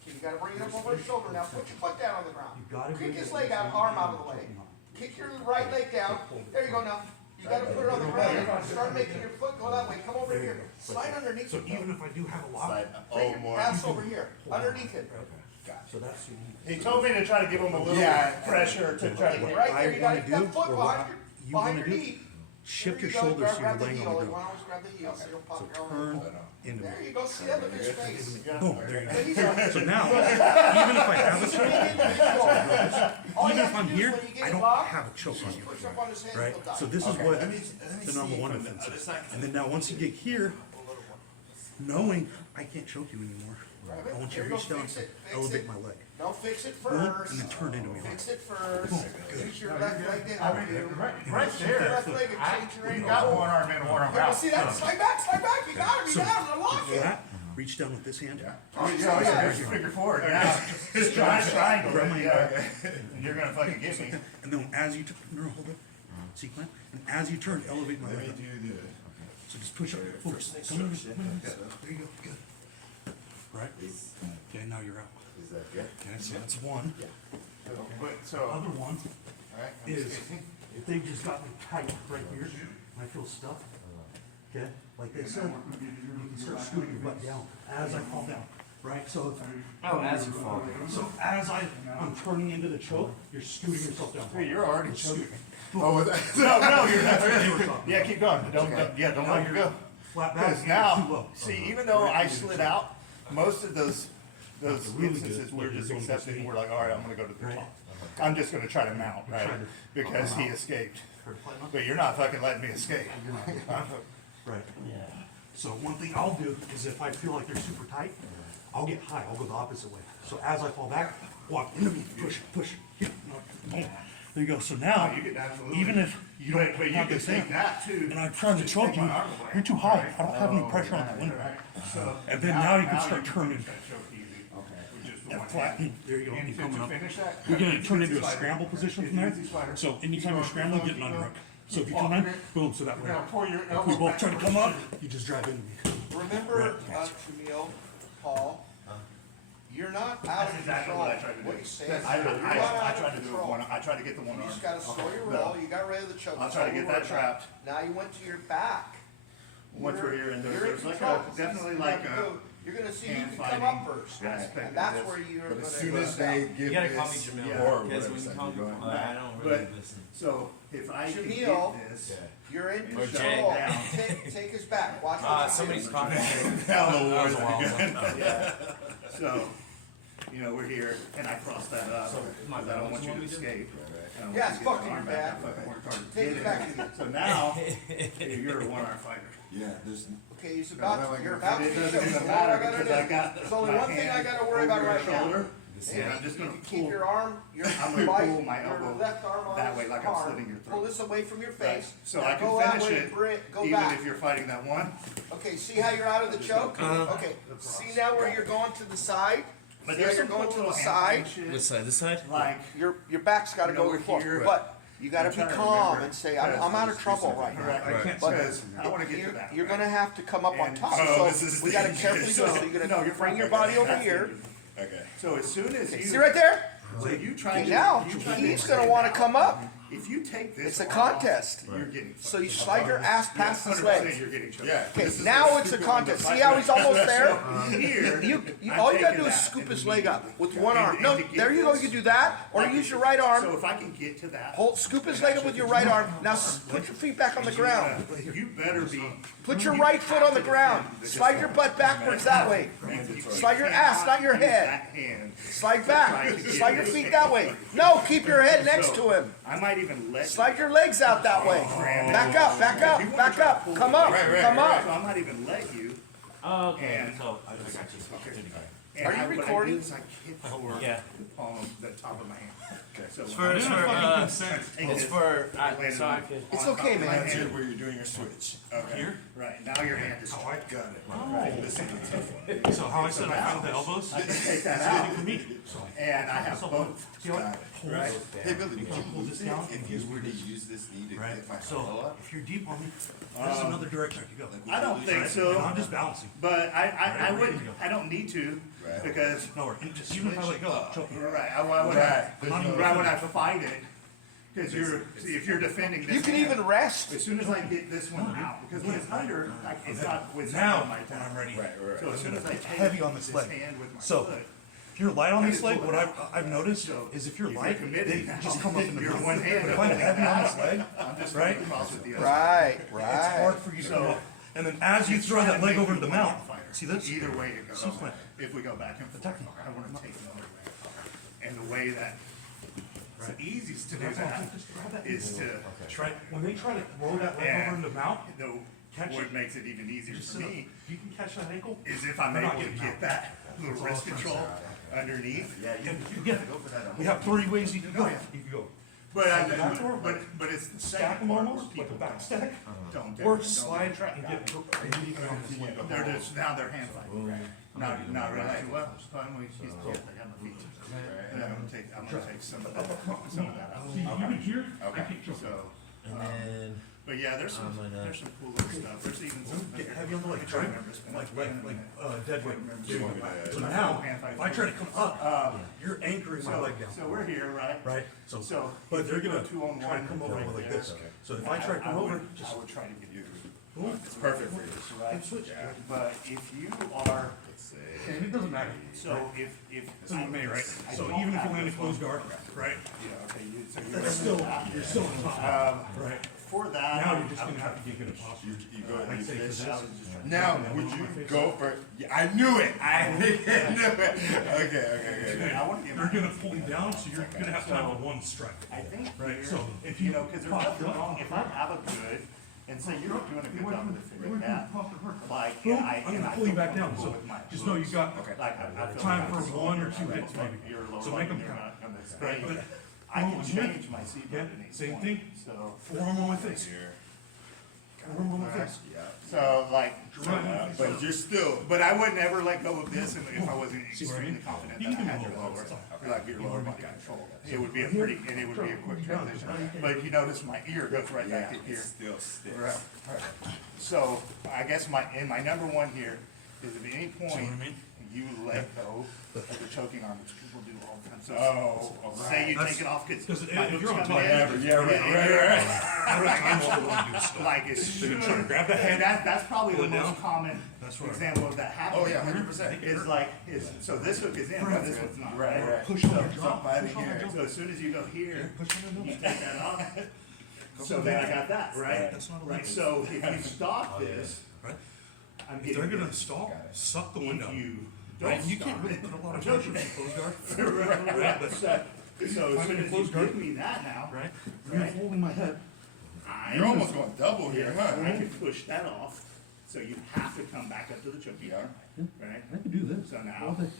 you gotta bring it up over his shoulder now. Put your foot down on the ground. You gotta Kick go his get leg this out, one arm out and of the way. choking on. Kick your right leg down. There you go now. You gotta put it on the ground. Start making your foot go that way. Come over here. Slide underneath So it. even if I do have a lot, Slide. Bring Oh, your more. ass over here, underneath it. So that's your He told me to try to give him a little Yeah. pressure to try to get. Right there, you gotta get that do, foot or behind what your, behind you your wanna do, knee. shift There your you go. shoulders so Grab you're the laying on heel. the You ground. wanna always grab the heel so you don't pop So your own turn ankle. into There it. you go, see that, look at his face. Boom, there you And go. he's a- So now, even if I have a He's a choke, big individual. All you even have if to I'm do is here, when you get I it don't locked, have a choke on just you, push up on his hand, right? he'll die. So this is Okay, what let me the see number one from the offense other is. side. And then now, once you get here, knowing I can't choke you anymore, Grab it. I want you There to you reach go. down, Fix it. Fix elevate it. my leg. No, fix it Boom, first. and then turn into me. Fix it first. Use your left leg to I help mean, you. right Your there. left leg and change your You ankle. got one arm in, one arm Yeah, out. see that? Slide back, you got him, you got him, unlock it. That, reach down with this hand. Oh, yeah, just figure forward. Yeah, just triangle. Grab my Yeah. And you're gonna fucking get me. And then as you turn, no, hold it, sequence, and as you turn, elevate my Let me leg. do the. So just push up, focus, come in, there you go, good. Right? Okay, now you're out. Is that good? Okay, so that's one. But so, Other one alright, is, if they've just got me tight right here, and I feel stuck, okay, like they said, you can start scooting your butt down as I fall down, right? So, Oh, as you fall down. so as I'm turning into the choke, you're scooting yourself down. hey, you're already choking. Oh, was that? No, you're not. They were talking. Yeah, keep going. Don't let it go. Flat back, Because too now, low. see, even though I slid out, most of those really instances good, we're like just you're going to accepting. speed. We're like, all right, I'm gonna go to the Right. top. I'm just gonna try to mount, right? trying to- Because he escaped. Heard of flat mount? But you're not fucking letting me escape. Right. So one thing I'll do is if I feel like they're super tight, I'll get high, I'll go the opposite way. So as I fall back, walk into me, push, hit, boom. There you go. So now, You can absolutely. even if you don't But you have can this take thing, that too. and I'm trying to Just choke take you, my arm away. you're too high. I don't have any pressure on the window. Right. So And then now you can start can turning. finish that choke easy. With just the And one flatten, hand. there you go, And you're to coming up. finish that, You're gonna it's turn easy into a slider. scramble position It's from there. easy slider. So anytime you're scrambling, get an underhook. So if you come in, boom, so that way, Now pour your if we elbow both back try to towards come you. up, you just drive into me. Remember, Camille, Paul, you're not out That's of exactly control. what I tried to do. What he's saying, I you're not tried out to of do it control. one, I tried to get the one You arm. just gotta slow your No. roll, you got rid of the choke. I'll That's try to all get we're that worried about. trapped. Now you went to your back. Once we're here and You're in there's like control. a, definitely You like have to a. go. You're gonna see who hand can come fighting up first. aspect And of that's this. where you're But gonna. as soon as they give You gotta call me this Jamil, or because whatever when you side call you're me, going, I don't really But- listen. So if I can Jamil. get this, You're in Or control. Jay. Take his back, watch what you Somebody's do. coughing. Hello, That was a Wars. while ago. So, you know, we're here, and I crossed that up, So, my because I don't bad. want you What to we do? escape. I don't Yeah, want it's you to get fucking your arm your back. bad. I fucking worked hard to Take get it back it. again. So now, you're a one-hour fighter. Yeah, there's. Okay, you're about to It be doesn't shown. even So matter, what I because I gotta got do, there's only my one thing I hand gotta worry about over your right now. shoulder, Maybe and I'm just you gonna can keep pull. your arm, your I'm gonna right, pull my your elbow left arm on that way, this like I'm arm. slitting your throat. Pull this away from your Right. face. So Now I go can that finish way, it, go even back. if you're fighting that one. Okay, see how you're out of the choke? Okay, see now where you're going to the side? But See how there's you're some going cool to the little side? hand fighting shit, Which side? This side? like, Your back's gotta You know, go we're before, here. but you gotta I'm be trying to calm remember and say, because I'm out of trouble right now. correct, Right. But because I wanna get to that. You're right? gonna have to come up on And- top, Oh, this so is we gotta dangerous. carefully do it, so you're No, gonna you're bring fine. your body over That's here. dangerous. Okay. So as soon as you. See right there? So you try Okay, to. now, you try to he's extend gonna wanna out. come up. If you take this. It's a arm off, contest. You're getting. So you fucked. slide your ass Yeah, past his 100% legs. You're getting choked. Yeah. Okay, this is now a it's a stupid contest. one See to how fight. he's almost there? Here. You, I'm all you gotta taking do is that scoop and his then leg you- up with one and- arm. and No, to get there you go, this- you can do that, or like, use your right So arm. if I can get to that. Hold, scoop his leg up with your right arm. Now put your feet back on the ground. You better be. Put your right foot on the ground. Slide your butt backwards that way. Slide your ass, not your head. That hand. Slide back. Slide your feet that way. No, keep your head next to him. I might even let. Slide your legs out that way. Back up, back up, back up. Come up, come So up. I might even let you. Okay, And- so I got you. And Are you what I do recording? is I kick forward Yeah. the palm, the top of my hand. Okay. So It's when I for, it's for, take it's this for, landed so I could. It's on okay, top of my man. That's hand. it, where you're doing your switch. Okay. Here? Right, now your hand is. Oh, I got it. Right. This is a tough one. So how I said I found the elbows? I can take that It's out, good for me. So, and I have both. see how Got it it. pulls? Right. Hey, Billy, You would can you pull move this it down if you were to use this knee to Right, if I so follow up? if you're deep on me, there's another direction I could go. I don't think And so, I'm just balancing. but I wouldn't, I don't need to, Right. because, No, or just even if I let go, I'll choke you. right, I would, Right. There's no- right when I fight it, cause if you're defending this. You can hand, even rest. As soon as I get this one out, because when it's under, it's not with Now, my when I'm ready. Right, right. So as soon as I take Heavy on this leg. hand with my So, foot, If you're light on I this just leg, pull what it I've noticed So, is if you're if you're light, committed they now, just come up in the you're middle. one hand But if I'm holding heavy on this out. leg, I'm just right? gonna cross with the other. Right, it's right. hard for you to So- come up. And then as you It's throw trying that to leg make over you to the one mount, fighter. see this? Either way it goes, Sequence. if we go back and forth, Attack me. I wanna take another way. And the way that, the easiest to do that is to, Try, when they try to throw that leg Yeah. over in the mount, the, Catch what it. makes it even easier just for sit up. me If you can catch that ankle, is if I'm They're not able to getting get out. that little all I wrist was trying to control underneath. Yeah, again, we have 3 ways you can go. Oh, yeah. You can go But I, Back door? but it's the stack second them part where almost, like a people back stack, don't do or it. Don't slide do it. and get immediately on this leg. They're just, now they're hand fighting. Not really, well, finally, she's, yeah, I got my feet. And I'm gonna take some of that out. See, even here, I Okay. can choke. So, And then, but yeah, there's some cool little stuff, there's even some. Get heavy on the leg, try, dead weight. You want me to- So now, if I try to come up, you're anchoring my leg down. So we're here, right? Right, So, but if they're you go gonna 2-on-1 try to come over right like there, this. So if I try to come over, just I would try to get you, boom, It's perfect for you. right? and switch. But if you are, Let's see. And it doesn't matter. so if. It's in me, right? I So don't even if have you land a this closed one. guard, right? Yeah, okay, so you're. That's still, you're still on top, right? For that. Now you're just gonna have to get good at posture. You go Like and say, use 'cause this. this, Now, would you go for? Yeah, I knew it. I knew it. Okay. I wanna get. they're gonna pull you down, so you're gonna have to have a one strike. I think Right, here, so if you you know, cause there's pop nothing up, wrong, if I have a good, and say you're doing a good job with it, with that, like, Boom, and I. I'm and gonna I pull you feel back down, comfortable so with my just know you moves. got Like, I feel time for comfortable, 1 or 2 like, hits maybe. you're low So line, make them you're count. not gonna Right, stay. but I can boom, here. change my seat Yeah, at any same point, thing. so. Forearm on my face. Here. Forearm on my face. Yeah. So like, But you're still. but I would never let go of this if I wasn't extremely confident You that I can had do your lower, lower, that's all. like your lower body control. It would be a pretty, and it would be a quick transition. But if you notice, my ear goes right Yeah, back in it here. still sticks. Right. So I guess my number one here is if at any point what I mean? you let go of the choking arm, which people do all the time. So Oh, say you That's- take it off because 'cause my if hook's you're on coming top, in. yeah, right. I'm all they wanna do is stop. Like it's They're gonna try to grab the and head. that's probably the pull it down. most common That's right. example of that happening. Oh yeah, 100%. Is like, so this hook is in, but this one's not, right? Push on your So- jaw, Fighting push on your here. jaw. So as soon as you go here, Push on your you jaw. take that off, So then I got that, right? That's not Right, illegal. so if you stop this, Right? I'm If they're getting gonna this. install, suck the window. If you Right? don't You stop can't really it. put a lot of pressure on closed guard. Right, but so as I'm in soon a as you closed guard. give me that now, Right? You're Right. holding my head. You're almost going double here, huh? I can push that off, so you have to come back up to the choking Yeah. arm, right? I can do this. So all now, day.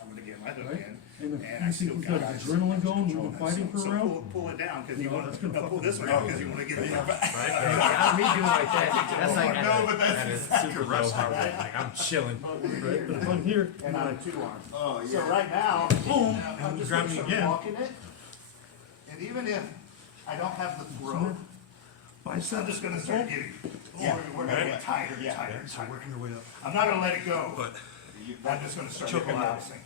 I'm gonna get my hook Right. in, And if and I you still think we've got got it. adrenaline going, we've been fighting for a So round. pull it down, cause you No, wanna, that's gonna no, pull fuck this with way, cause you wanna get it back. Yeah, me doing like that, that's like No, but that's at a super low heart rate, like I'm chilling. But if I'm here, And I'm two arms. Oh, So right now, boom, I'm just grab gonna me start again. walking it. And even if I don't have the throat, I'm just gonna start getting, we're gonna get tighter and tighter and So tighter. working your way up. I'm not gonna let it go, But I'm just gonna start Choke on that. collapsing.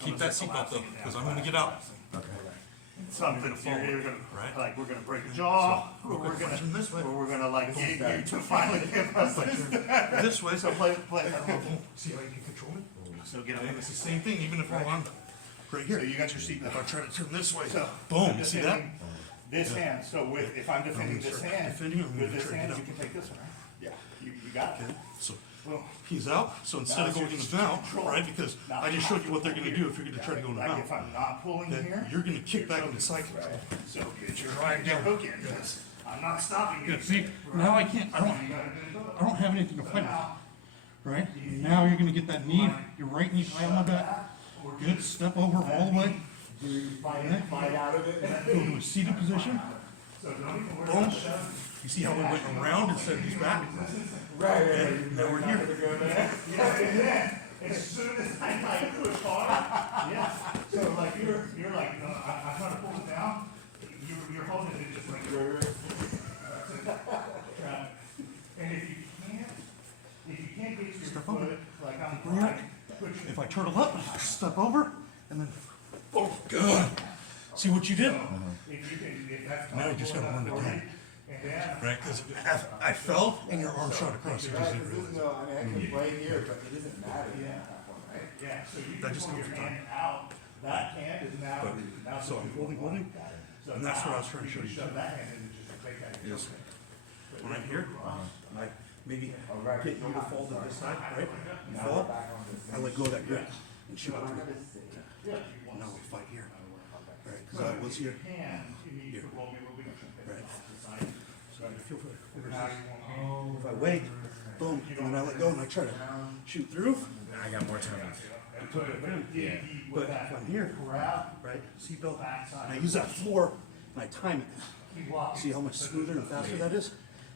keep that seatbelt though, because I'm gonna get out. Something, you're gonna, Right. like, we're gonna break a jaw, or we're gonna, Punch him this way. or we're gonna like get you to finally give us This way. So play, See how you can control me? so get And up. it's the same thing, even if I'm on right So here. you got your If I seatbelt. try to turn this way, So, boom, I'm you see that? defending this hand, so with, if I'm defending this start hand, defending, I'm with gonna this try to hand, get you up. can take this one, right? Yeah. You got it. Okay, so Boom. he's out, so instead of going in the mount, right, because I just showed you what they're gonna do if you're gonna try to go in the Like mount. if I'm not pulling Then here, you're gonna kick back in the cycle. so get your hook in, because I'm not stopping you. yeah, see, now I can't, I don't have anything to fight with. Right? Now you're gonna get that knee, your right knee high on my back. Good, step over all the way. Fight out of it. Go to a seated position. Boom. You see how we went around instead of these back? And now we're here. As soon as I like push hard, yeah. So like you're like, I'm trying to pull it down, you're holding it just like. And if you can't get your foot, like I'm pushing. If I turtle up, step over, and then, oh, good. See what you did? If that's. Now you just gotta learn to do it. And then, Right, because I fell and your arm shot across. You just didn't realize it. No, I mean, I can play here, but it doesn't matter at that point, right? yeah, so you That can just pull comes your with hand out, that hand is now. now So I'm holding, So and that's what I was now trying to show you. Shove that hand in and just take that. Yes. When I'm here, I maybe get you to fall to this side, right? You fall, I let go of that grip and shoot up through. Now we fight here. Right, because I was here. Hand, you need to roll me a little bit. Right. So I feel if I wait, boom, and then I let go and I try to shoot through. I got more time. But if I'm here, right, seatbelt, and I use that floor and I time it. See how much smoother and faster that is?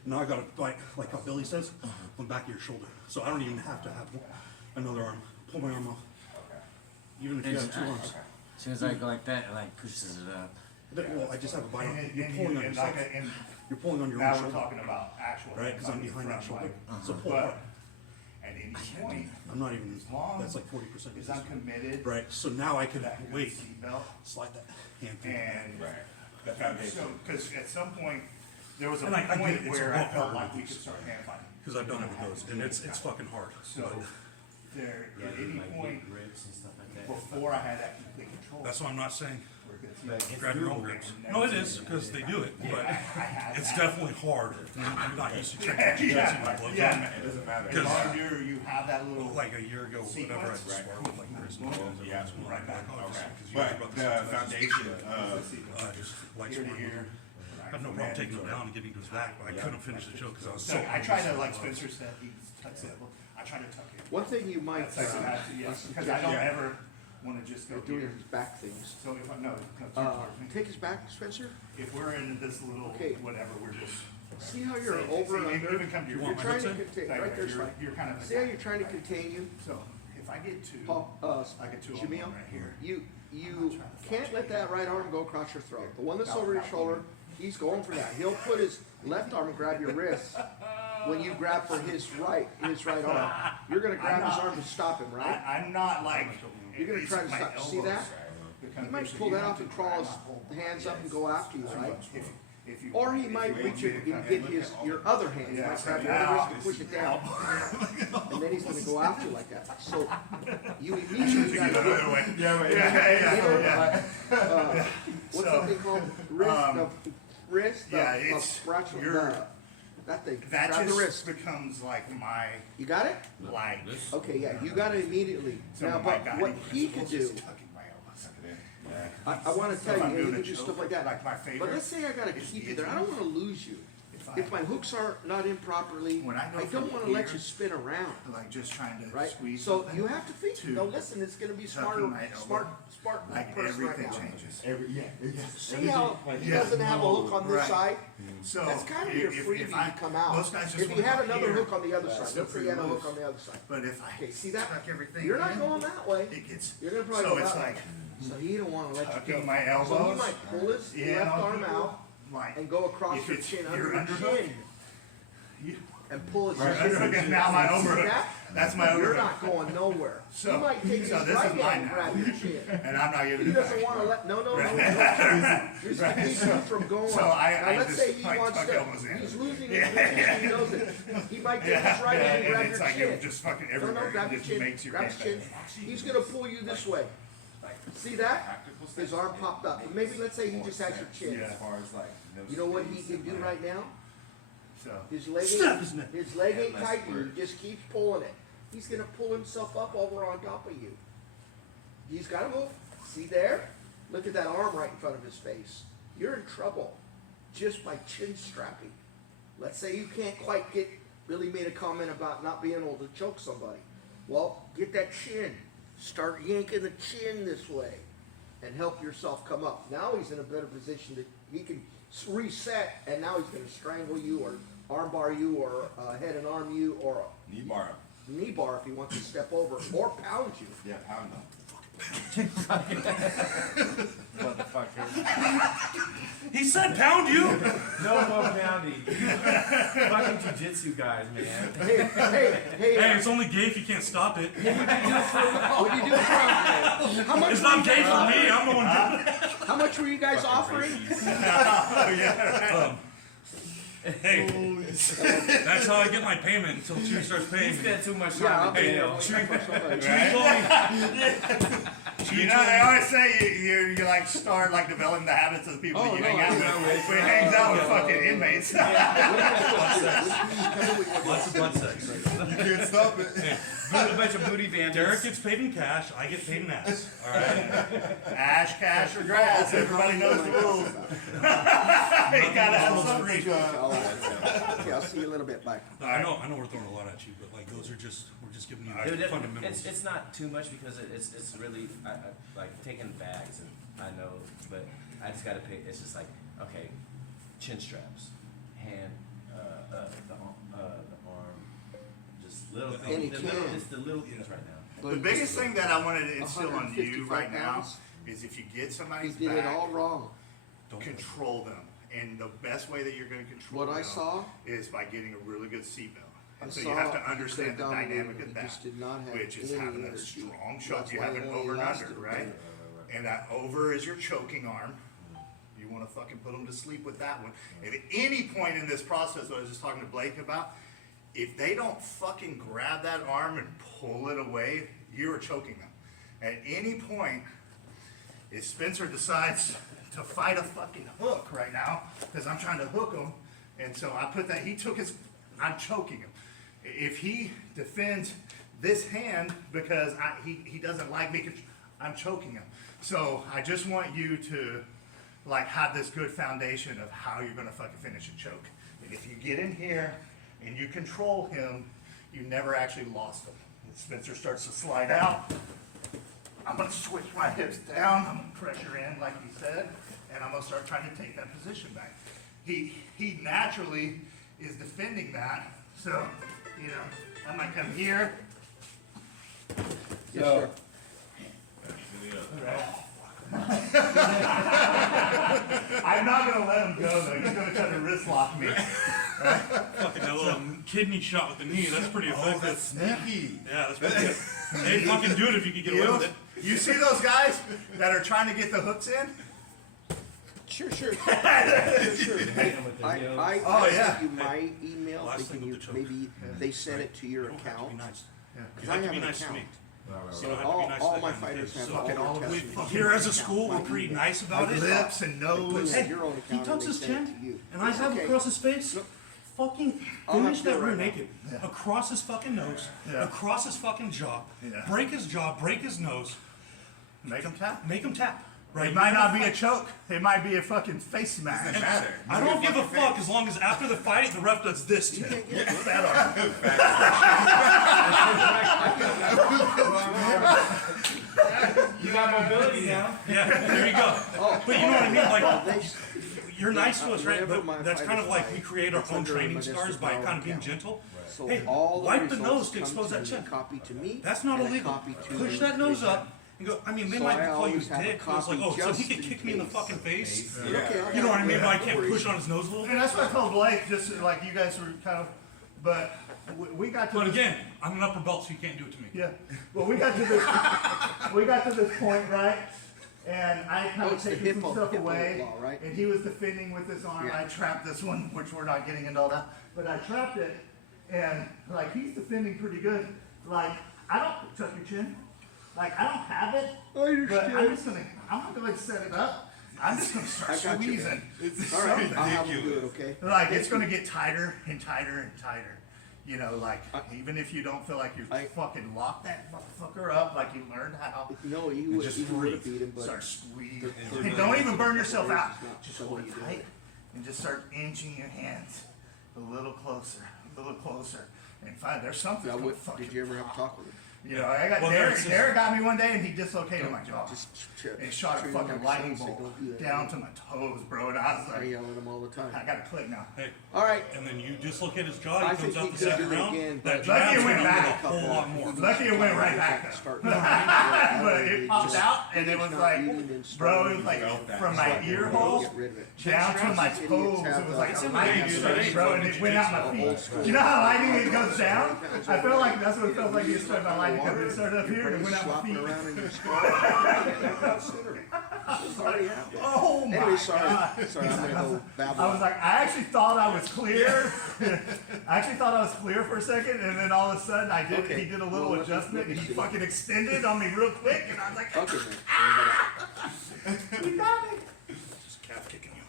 Now I got it like how Billy says, on the back of your shoulder. So I don't even have to have another arm. Pull my arm off. Even if you have two arms. As soon as I go like that, it like pushes it up. Well, I just have a bite. And You're and pulling you, on and yourself. like, and You're pulling on your own now we're shoulder, talking about actual. right? Because I'm hands on behind that the front, shoulder. like, So pull But hard. at any point, I'm not even, long that's like 40%. is I'm committed. Right, so now I can That good wait, seatbelt. slide that hand through. And The foundation. so, because at some point, there was a And I get point it, it's where a I lot felt harder like we with could these. start hand fighting. Because I've done it with those, and it's fucking hard. So But there, at any point grips and stuff like that. before I had that complete control. that's why I'm not saying we're good to- grab your own grips. No, it is, because they do it, but it's definitely hard when you're not used to training jiu-jitsu with gloves on. Yeah, It doesn't matter. as Because- long as you have that little. Like a year ago, whenever I sparred with like Chris and Jones, Yeah. right back, because you But about the foundation of, just like sparring with him. I have no problem taking him down and getting to his back, but I couldn't finish the choke because I was so. So I try to, like Spencer said, he tucks it, I try to tuck it. One thing you might, That's like, yes, because I don't ever wanna just go doing here. his back things, So if I, no, take his back, Spencer, if we're in this little, Okay. whatever, we're just. see how you're See, over and see, under? even come to your- You're my trying to hook contain, right there's fine. You're kind of. See how you're trying to contain you? So if I get two, Paul, I get two on Jamil, one right here. you can't let that right arm go across your throat. The one that's over your shoulder, he's going for that. He'll put his left arm and grab your wrist when you grab for his right arm. You're gonna grab his arm to stop him, right? I'm not like. You're gonna it's try to my stop, see elbows that? become He might big, so pull you that have off to and crawl his grab hands up and go after you, right? If you. Or he if might you reach it want and get his, your other hand, he Yeah, might so grab your now- other wrist and push it down. And then he's gonna go after you like that. So you immediately gotta Yeah, yeah, yeah, what's So, that thing called? Wrist, no, wrist, Yeah, the it's- scratch with you're- that thing. That Grab the just wrist. becomes like my, You got it? like. Okay, yeah, you got it immediately. So Now, my but guy, what he could do, tucking my elbows. Suck it in. Yeah. I wanna So tell if you, I'm yeah, you doing can a do choke, stuff like that. like my But favorite let's say I gotta is keep you itchy. there, I don't wanna lose you. If If my hooks are not in properly, When I go I don't from wanna let here- you spin around, like just trying to right? squeeze So something, you have to feed, to no, listen, it's gonna be smarter, tucking my elbow, smart like person right everything now. changes. See how he Yeah. doesn't have a hook on this Right. side? So That's kind of your if freebie I- to come out. Most guys just If you wanna had go another here, hook on the other side, still let's say you had a pretty hook loose. on the other side. But if I Okay, see that? tuck everything You're not in, going that way. it gets, You're gonna probably so go it's that way. like So he don't wanna let you tucking go. my So he elbows might pull his in left on arm people, out like, and go across if your it's chin, your under your underhook, chin, you- and pull his Right, chin. underhook, now my See overhook. that? That's my You're overhook. not going nowhere. So- He might take his so this right is mine hand and now. grab your chin. And I'm not giving He it doesn't back. wanna let, no, just to Right. keep you from going. So I Now, let's just, say he like, wants tuck to, elbows in. he's losing his Yeah. position, he knows it. He might take his right hand and grab it's your like chin. it just fucking No, everywhere. grab It your just chin, makes your grab his chin. He's gonna pull you this way. See that? His arm popped up. Maybe let's say he just has your chin. Yeah. As far as like, no You know what he space can and, do like, right now? So His leg Snap ain't, his neck. his leg ain't less tight, he work. just keeps pulling it. He's gonna pull himself up over on top of you. He's gotta move. See there? Look at that arm right in front of his face. You're in trouble just by chin strapping. Let's say you can't quite get, Billy made a comment about not being able to choke somebody. Well, get that chin. Start yanking the chin this way and help yourself come up. Now he's in a better position that he can reset, and now he's gonna strangle you or arm bar you or head and arm you or knee bar. knee bar if he wants to step over or pound you. Yeah, pound them. Motherfucker. He said pound you! No more pounding. Fucking jujitsu guys, man. Hey, Hey, it's only gay if you can't stop it. what do you do for, how much It's were you not gay guys for offering? me, I'm the one doing How much were you guys offering? Hey, that's how I get my payment until Chewy starts He paying me. spent too much Yeah, time I'll in pay jail. Chewy told me, you know, they always say you like start like developing the habits of the people Oh, you no, hang I out know, with. We hangs out with fucking inmates. lots of blood sex. You can't stop it. A bunch of booty bandits. Derek gets paid in cash, I get paid in ass. Alright? Ash, cash, or grass. Everybody knows the rules. You gotta have some free. Okay, I'll see you in a little bit, bye. I know we're throwing a lot at you, but like those are just, we're just giving you Dude, fundamentals. it's not too much because it's really I like taking bags and I know, but I just gotta pay. It's just like okay, chin straps, hand, the arm, just little And things. he The little, can. it's the little things right now. The biggest thing that I wanted to instill on you 155 right now pounds. is if you get He somebody's did it back, all wrong. control them. And the best way that you're going to control What I them saw, is by getting a really good seatbelt. And I so saw you have to he understand the could've dominated dynamic him. of He that, just did not have which is any having a energy. strong choke. That's You why have it an only over and lasted under, a right? day. And that over is your choking arm. You want to fucking put them to sleep with that one. And at any point in this process, what I was just talking to Blake about, if they don't fucking grab that arm and pull it away, you are choking them. At any point, if Spencer decides to fight a fucking hook right now, because I'm trying to hook him, and so I put that, he took his, I'm choking him. If he defends this hand because he doesn't like me, I'm choking him. So I just want you to like have this good foundation of how you're gonna fucking finish a choke. And if you get in here and you control him, you never actually lost him. And Spencer starts to slide out. I'm gonna switch my hips down, I'm gonna pressure in like he said, and I'm gonna start trying to take that position back. He naturally is defending that, so, you know, I might come here. Yes, sir. I'm not gonna let him go though, he's gonna try to wrist lock me. Fucking that little kidney shot with the knee, that's pretty Oh, effective. that's sneaky. Yeah, that's pretty good. Hey, fucking do it if you can get away with it. You see those guys that are trying to get the hooks in? Sure, sure. With the I heels. Oh, yeah. sent you my email Last thinking thing you, with the choke. maybe they sent it to your You don't have to account. be nice. Yeah. You Cause I have to have be an nice to me. account. So You don't have to be all, nice to all the my guy in the fighters face. have So all their all of tests we- fucking Here as a account, school, my we're pretty email. nice about it. Lips and They put nose. it in your own He account and tucks they his send it chin, to you. and I have Okay. across his face. Look, Fucking I'll have finish to do that it right room now. naked. Yeah. Across his fucking nose, Yeah. across his fucking jaw, Yeah. break his jaw, break his nose, Make them tap. make him tap. Right? It might not be a choke. It might be a fucking face smash. Doesn't matter. I don't give a fuck as long as after the fight the ref does this to him. That arm. You got mobility now. Yeah, there you go. But you know what I mean? Like, They, you're nice to us, right? Whenever my But that's kind of fighters like we fight, create our it's own under training Medicinal scars by kind of being account. gentle. so Hey, all the wipe the results nose to come expose that me, chin. Copy to me. That's not and a illegal. copy to Push the that nose patient. up and go. I mean, they So might I call you always have a dick. But it's like, copy oh, so he just could in kick me in the case. fucking face. Yeah. Okay, You know what I mean? But I no can't worries. push on his nose a little And bit. that's what I told Blake, just like you guys were kind of, but we got to. But this- again, I'm an upper belt, so you can't do it to me. Yeah. Well, we got to this point, right? And I kind Oh, of it's the taken some hippo- stuff hippo away, law, right? and he was defending with this arm. Yeah. I trapped this one, which we're not getting into all that, but I trapped it, and like he's defending pretty good. Like I don't tuck your chin, like I don't have it, but I'm not gonna set it up. I'm just gonna start I got you, man. squeezing. It's All so right, I'll have them do it, ridiculous. okay? Like it's gonna get tighter and tighter and tighter. You know, like even if you don't feel like you're I- fucking lock that motherfucker up like you learned how. No, you And would, just you would have breathe. beat him, but Start squeezing. the- And don't even burn yourself out. It's not Just the hold way it you do tight it. and just start inching your hands a little closer, and find there's something. now, gonna what, fucking did you ever have a pop. talk with him? You know, I got Well, Derek. there's this- Derek got me one day and he dislocated my jaw. Just And shot a treat him fucking like lightning son, say, bolt "Don't do that." down to my toes, bro. And I was I like, yell at him all the time. I got to click now. Hey, All right, and then you dislocate his jaw. I He comes think out he the could second do it round. again, That but- Lucky jab's it went gonna back. get a whole lot more. Lucky it went right back though. Start But it popped out and it was like, bro, it was like from my ear hole Get rid of it. down to my toes. It was like It's a in the lightning days, strike, right? bro, and it went out my feet. You know how lightning it goes down? I felt like that's what it felt like. It started my lightning because it started up here and it went out my Slopping feet. around in your skull. It's already happened. Oh my Anyway, sorry, god. sorry, I'm gonna go babble. I was like, I actually thought I was clear. I actually thought I was clear for a second, and then all of a sudden Okay. he did a little Well, let me- adjustment, let me and he see. fucking extended on me real quick, and I was like, Okay, man. you got me. Just calf kicking you.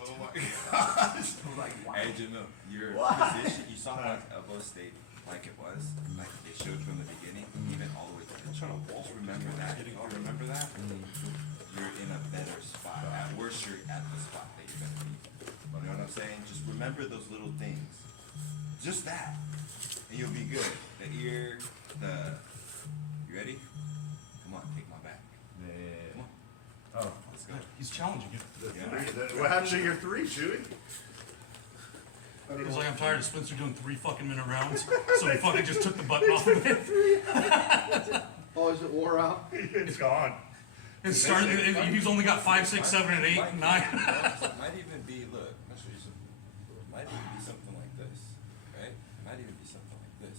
Oh my gosh. I'm like, wow. Hey, Jamil, your What? position, you saw how elbow stayed like it was, like they showed from the beginning, even all the way to the Just remember that. Oh, remember that? You're in a better spot. At worst, you're at the spot that you're gonna be. You know what I'm saying? Just remember those little things. Just that, and you'll be good. The ear, you ready? Come on, take my back. Come on. Oh. Let's go. He's challenging you. Yeah. What happened to your three, Chewy? He's like, I'm tired of Spencer doing 3 fucking minute rounds, so he fucking just took the button off of it. Oh, is it wore out? It's gone. It started. He's only got 5, 6, 7, and 8, 9. Might even be, look, I'll show you something. Might even be something like this, right? Might even be something like this.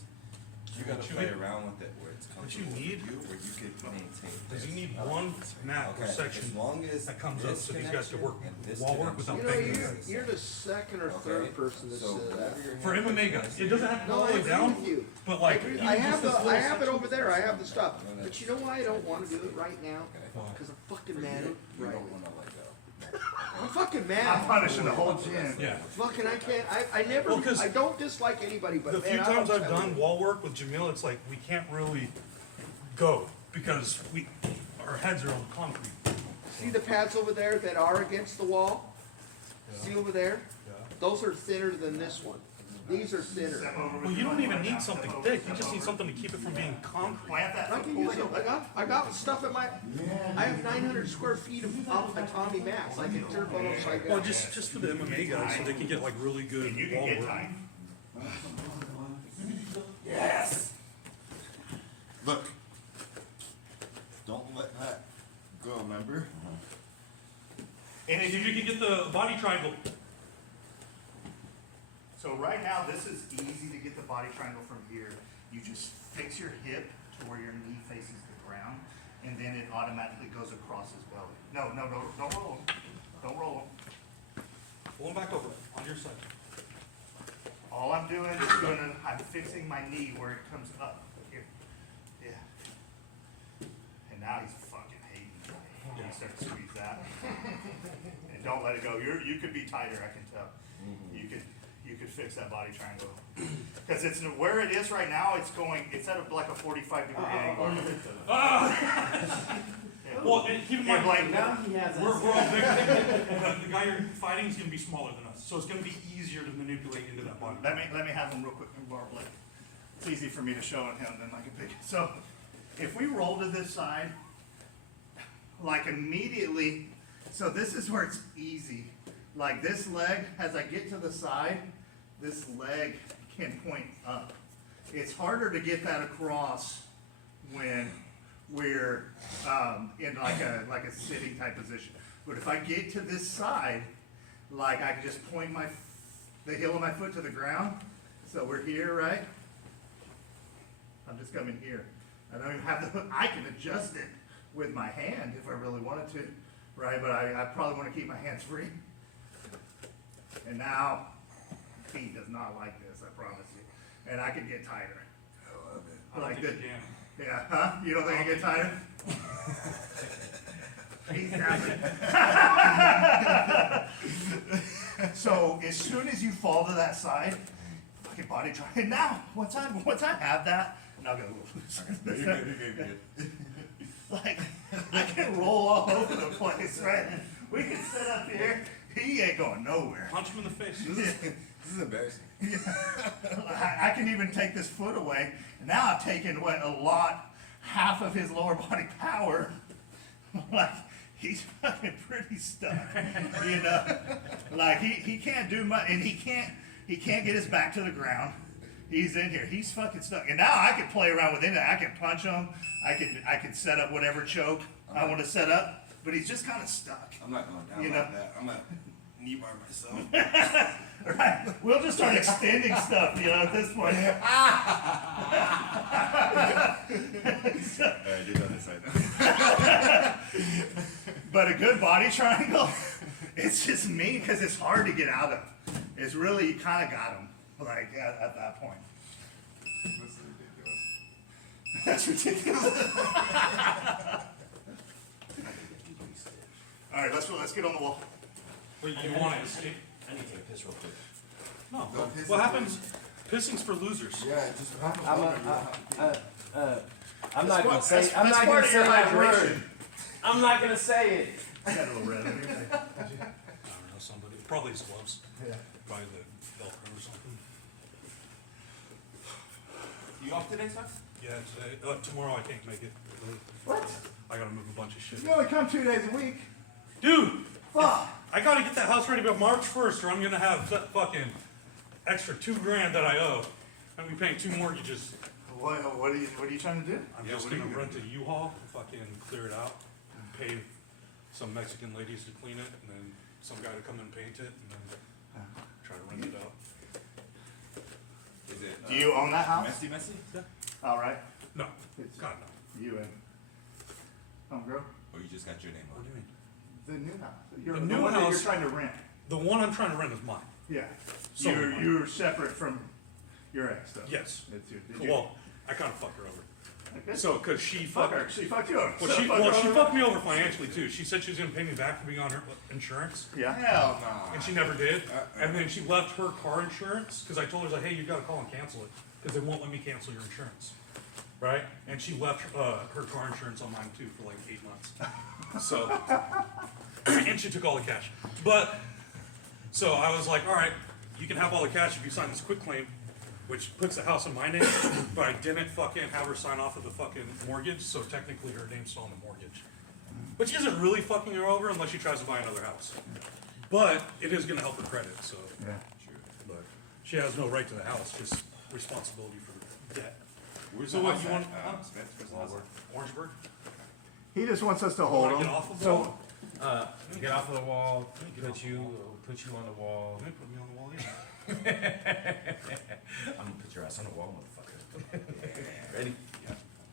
You gotta What you play need- around with it where it's what you comfortable need- for you, where you could maintain. Does he this. need one mat or Okay, section as long as that comes up this so these guys can work connection and this wall work connection- without You know, banging? you're the second or Okay, third person that so said that. whatever your For hand MMA is, guys, it doesn't have to go No, all I the way agree down, with you. but like, I even have just this the, I little have it section- over there, I have the stuff, but you know why I don't wanna do it right now? Okay. Cause I'm fucking mad You at Riley. don't wanna let go. I'm fucking I'm mad. punishing the whole gym. Yeah. Fucking, I can't, I never, Well, 'cause I don't dislike anybody, but The man, few I'm times I've upset with done it. wall work with Jamil, it's like we can't really go because our heads are on concrete. See the pads over there that are against the wall? See over there? Those are thinner than this one. These are thinner. Well, you don't even need something thick. You just need something to keep it from being concrete. Plant that. I can use it, I got stuff at my, I have 900 square feet of Tommy mats, I can turbo, so I Well, got. just for the MMA guys, so they can get like really good You can wall get work. tight. Yes! Look. Don't let that go, remember? And If if you can get the body triangle, So right now, this is easy to get the body triangle from here. You just fix your hip to where your knee faces the ground, and then it automatically goes across his belly. No, don't roll him. Don't roll him. pull them back over on your side. All I'm doing is I'm fixing my knee where it comes up here. Yeah. now he's fucking hating it. You start to squeeze that. And don't let it go. You could be tighter, I can tell. You could fix that body triangle. Cause it's, where it is right now, it's at like a 45-degree angle. Well, and keep in mind, Like, we're all bigger. The guy you're fighting is gonna be smaller than us, so it's gonna be easier to manipulate into that body. let me have him real quick and Barb, like, it's easy for me to show him then I can pick it. So, if we roll to this side, like immediately, so this is where it's easy. Like this leg, as I get to the side, this leg can point up. It's harder to get that across when we're in like a sitting type position. But if I get to this side, like I can just point the heel of my foot to the ground. So we're here, right? I'm just coming here. I don't even have the hook. I can adjust it with my hand if I really wanted to, right? But I probably want to keep my hands free. And now, he does not like this, I promise you. And I can get tighter. I don't Like think this. you can. Yeah, huh? You don't think I get tighter? He's tapping. So as soon as you fall to that side, fucking body try. And now, once I have that, and I'll go loose. Like, I can roll all over the place, right? We can sit up here. He ain't going nowhere. Punch him in the face. This is embarrassing. I can even take this foot away. Now I've taken half of his lower body power. Like, he's fucking pretty stuck, you know? Like, he can't do much, and he can't get his back to the ground. He's in here. He's fucking stuck. And now I can play around with it. I can punch him. I can set up whatever choke I want to set up. But he's just kind of stuck. I'm not going down You like know? that. I'm gonna knee bar myself. Right? We'll just start extending stuff, you know, at this point. Alright, do that this side now. But a good body triangle, it's just mean because it's hard to get out of. It's really, you kind of got him, like, at that point. This is ridiculous. That's ridiculous. All right, let's get on the wall. But you want to escape? I need to take a piss real quick. No. Don't piss What in happens? Pissing's for losers. Yeah, just I'm not gonna say. That's I'm not part gonna of your say that word. hydration. I'm not gonna say it. Got a little red on your face. I don't know, somebody. Probably his gloves. Yeah. Probably the Velcro or something. You off today, son? Yeah, today, tomorrow I can't make it. What? I gotta move a bunch of shit. You only come 2 days a week. Dude, Fuck. I gotta get that house ready by March 1st or I'm gonna have that fucking extra $2,000 that I owe. I'm gonna be paying 2 mortgages. What are you trying to do? I'm Yeah, just what are gonna you rent gonna a U-Haul, fucking clear it out, and pay some Mexican ladies to clean it, and then some guy to come and paint it, and then try to rent it out. Is it? Do you own that house? Messy? All right. No, It's God no. you and homegirl. Or you just got your name What on do you it? mean? The new house. The The new one that you're house- trying to rent. The one I'm trying to rent is mine. Yeah. So You're separate from your ex though. Yes. It's your, did you- Well, I kinda fucked her over. Okay. So, cause she Fuck fucked her. She fucked you over. Well, So she fuck her over. fucked me over financially too. She said she was gonna pay me back for being on her insurance, Yeah. Hell no. and she never did. And then she left her car insurance because I told her, like, hey, you gotta call and cancel it because they won't let me cancel your insurance, right? And she left her car insurance on mine too for like 8 months. So, and she took all the cash. But so I was like, all right, you can have all the cash if you sign this quick claim, which puts the house in my name, but I didn't fucking have her sign off of the fucking mortgage, so technically her name's still on the mortgage. Which isn't really fucking her over unless she tries to buy another house. But it is gonna help her credit, so. Yeah. But she has no right to the house, just responsibility for the debt. Where's So the what, house you at? want- Smith, where's the house at? Orangeburg? He just wants us to hold Wanna him. get off of the So wall? Get off of the wall. Put you on the wall. Don't put me on the wall either. I'm gonna put your ass on the wall, motherfucker. Ready?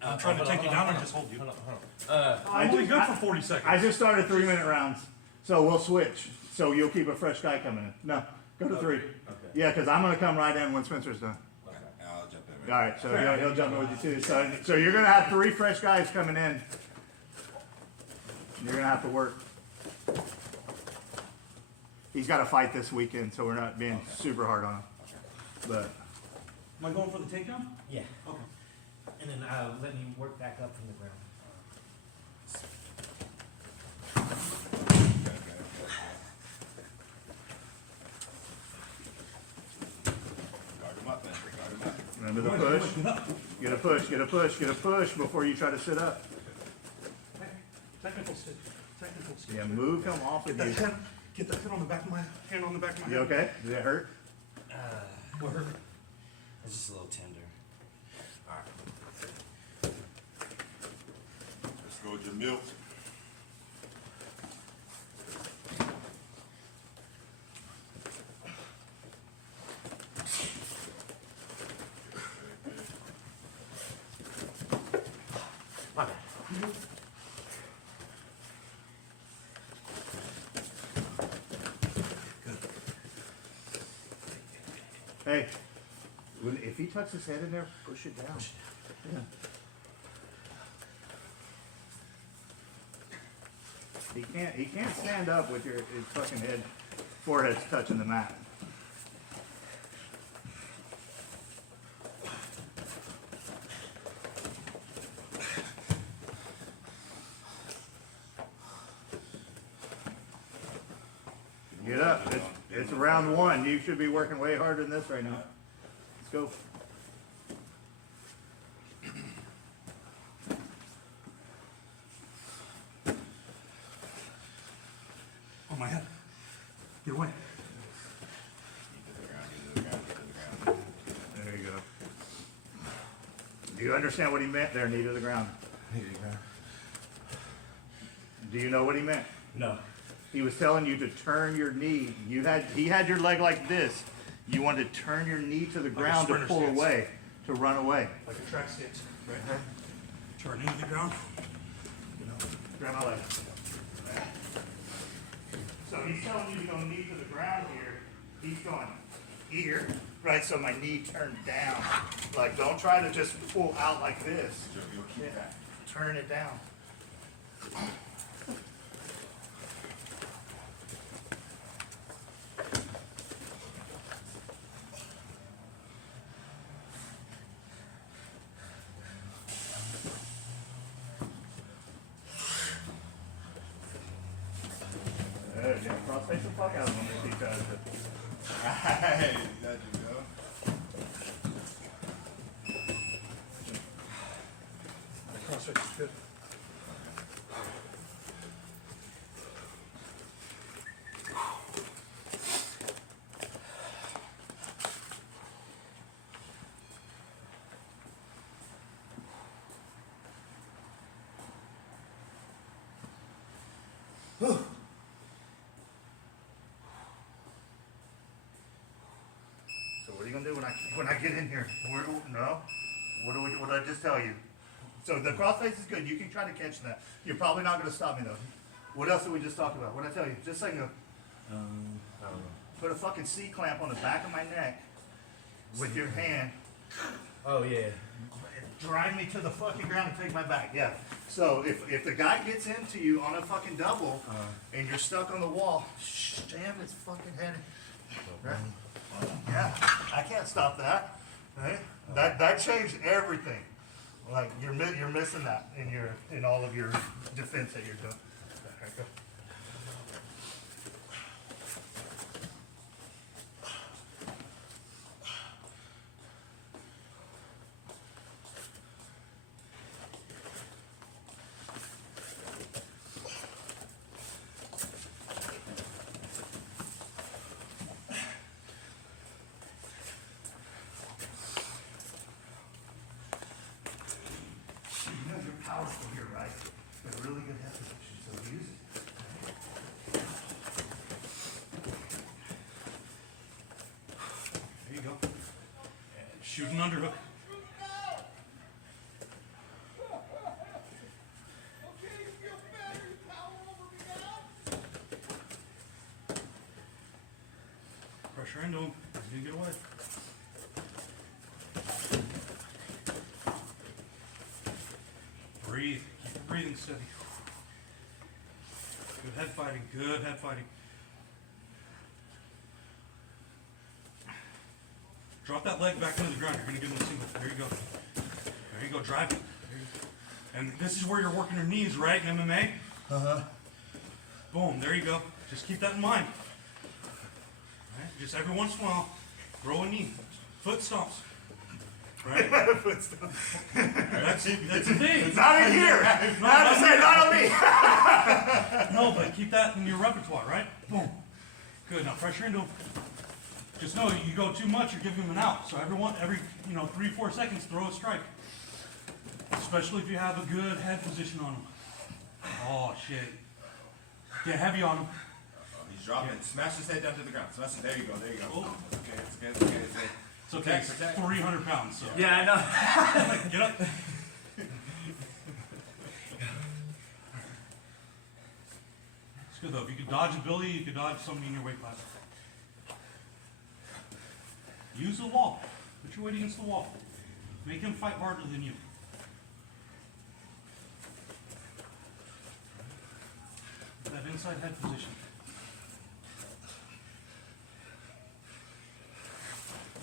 I'm trying to take you down and just hold you. Hold on. I'm only good for 40 seconds. I just started 3-minute rounds, so we'll switch. So you'll keep a fresh guy coming in. No, go to 3. Okay. Yeah, because I'm gonna come right in when Spencer's done. Okay, I'll jump in. All right, so he'll jump in with you too. So you're gonna have 3 fresh guys coming in You're gonna have to work. He's got to fight this weekend, so we're not being super hard on him. But Am I going for the takedown? Yeah, Okay. and then letting you work back up from the ground. Guard him up, man. Guard him up. remember the push. Get a push. Get a push. Get a push before you try to sit up. Technical stick. Technical stick. Yeah, move him off Get of that you. head. Get that head on the back of my hand on the back of my You head. okay? Does that hurt? What hurt? It's just a little tender. Let's go with your milk. My bad. Hey, if he tucks his head in there, push it down. Yeah. He can't stand up with his fucking head, forehead's touching the mat. Get up. It's round one. You should be working way harder than this right now. Let's go. On my head. Get away. There you go. Do you understand what he meant there, knee to the ground? Do you know what he meant? No. He was telling you to turn your knee. He had your leg like this. You wanted to turn your knee to the ground to sprinter pull stance. away, to run away. Like a track stance. Right. Turn into the ground. Grab my leg. So he's telling you to go knee to the ground here. He's going here, right? So my knee turned down. Like, don't try to just pull out like this. Yeah. Turn it down. Yeah, cross-face the fuck out of him if he tries to. Hey, that you go. Crossface is good. So what are you gonna do when I get in here? No? What did I just tell you? So the crossface is good. You can try to catch that. You're probably not gonna stop me though. What else did we just talk about? What did I tell you? Just saying, I don't know. put a fucking C clamp on the back of my neck with your hand. Oh yeah. Drive me to the fucking ground and take my back. Yeah. So if the guy gets into you on a fucking double and you're stuck on the wall, jam his fucking head. Right? Yeah. I can't stop that. Right? That changed everything. Like you're missing that in all of your defense that you're doing. There you go. You know you're powerful here, right? You have a really good head position, so use it. There you go. And shoot an underhook. Pressure into him. He's gonna get away. Breathe. Keep your breathing steady. Good head fighting, good head fighting. Drop that leg back into the ground. You're gonna give him a single. There you go. There you go, drive it. There you go. And this is where you're working your knees, right, in MMA? Boom, there you go. Just keep that in mind. Right? Just every once in a while, throw a knee. Foot stomps. Right? That's the thing. Not in here. Not on me. No, but keep that in your repertoire, right? Boom. Good. Now pressure into him. Just know you go too much, you're giving him an out. So every 3-4 seconds, throw a strike. Especially if you have a good head position on him. Oh shit. Get heavy on him. Oh, he's dropping. Yeah. Smash his head down to the ground. Smash it. There you go. There you go. Oh. Okay, it's good. It's good. It's good. It's okay. It's Protect. 300 pounds. So Yeah, I know. get up. It's good though. If you could dodge a Billy, you could dodge somebody in your weight class. Use the wall. Put your weight against the wall. Make him fight harder than you. That inside head position.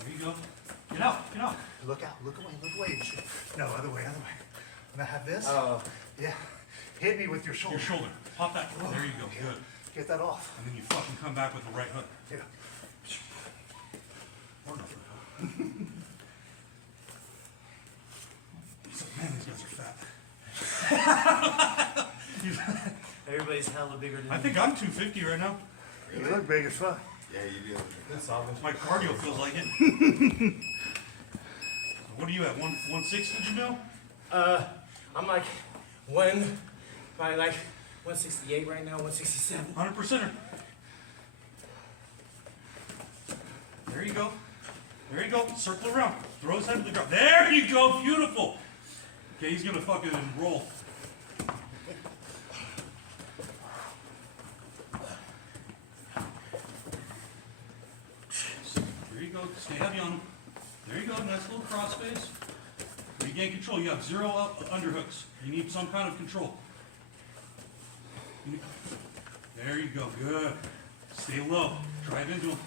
There you go. Get out, get out. Look out, look away. No, other way. Now have this. Oh, Yeah. Hit me with your shoulder. Your shoulder. Pop that. There you go. Good. Get that off. And then you fucking come back with the right hook. Yeah. Or no. He's like, man, these guys are fat. everybody's hella bigger than I think I'm 250 right now. You look big as fuck. Yeah, you do. Good solving. My cardio feels like it. So what are you at? 160, Jamil? I'm like probably like 168 right now, 167. 100%er. There you go. There you go. Circle around. Throw his head to the ground. There you go. Beautiful. Okay, he's gonna fucking roll. There you go. Stay heavy on him. There you go. Nice little cross face. Regain control. You have 0 underhooks. You need some kind of control. There you go. Good. Stay low. Drive into him.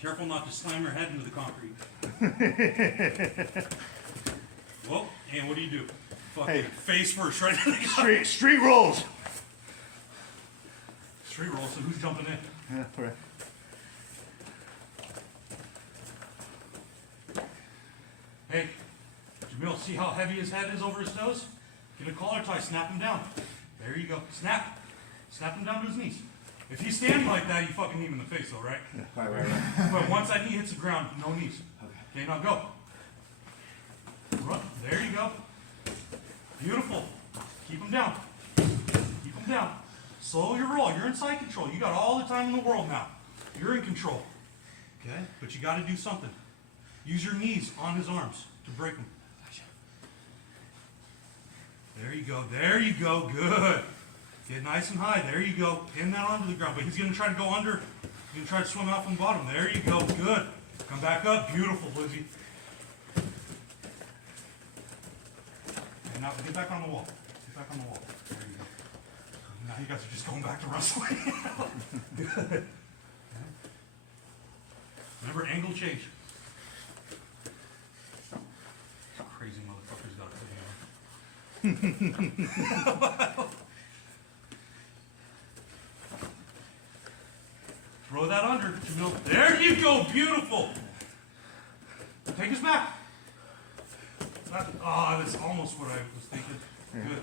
Careful not to slam your head into the concrete. Well, and what do? Fucking Hey. face first, right? in the concrete. Street rolls. Street roll, so who's jumping in? Yeah, right. Hey, Jamil, see how heavy his head is over his nose? Get a collar tie, snap him down. There you go. Snap. Snap him down to his knees. If he's standing like that, you fucking knee him in the face though, right? Right. But once that knee hits the ground, no knees. Okay, now go. Run. There you go. Beautiful. Keep him down. Keep him down. Slow your roll. You're in side control. You got all the time in the world now. You're in control. Okay? But you got to do something. Use your knees on his arms to break him. There you go. There you go. Good. Get nice and high. There you go. Pin that onto the ground. But he's going to try to go under. He's going to try to swim out from the bottom. There you go. Good. Come back up. Beautiful, Lizzie. And now get back on the wall. Get back on the wall. There you go. Now you guys are just going back to wrestling. Good. Remember, angle change. Crazy motherfuckers got it on. Throw that under, Jamil. There you go, beautiful. Take his back. That's almost what I was thinking. Good.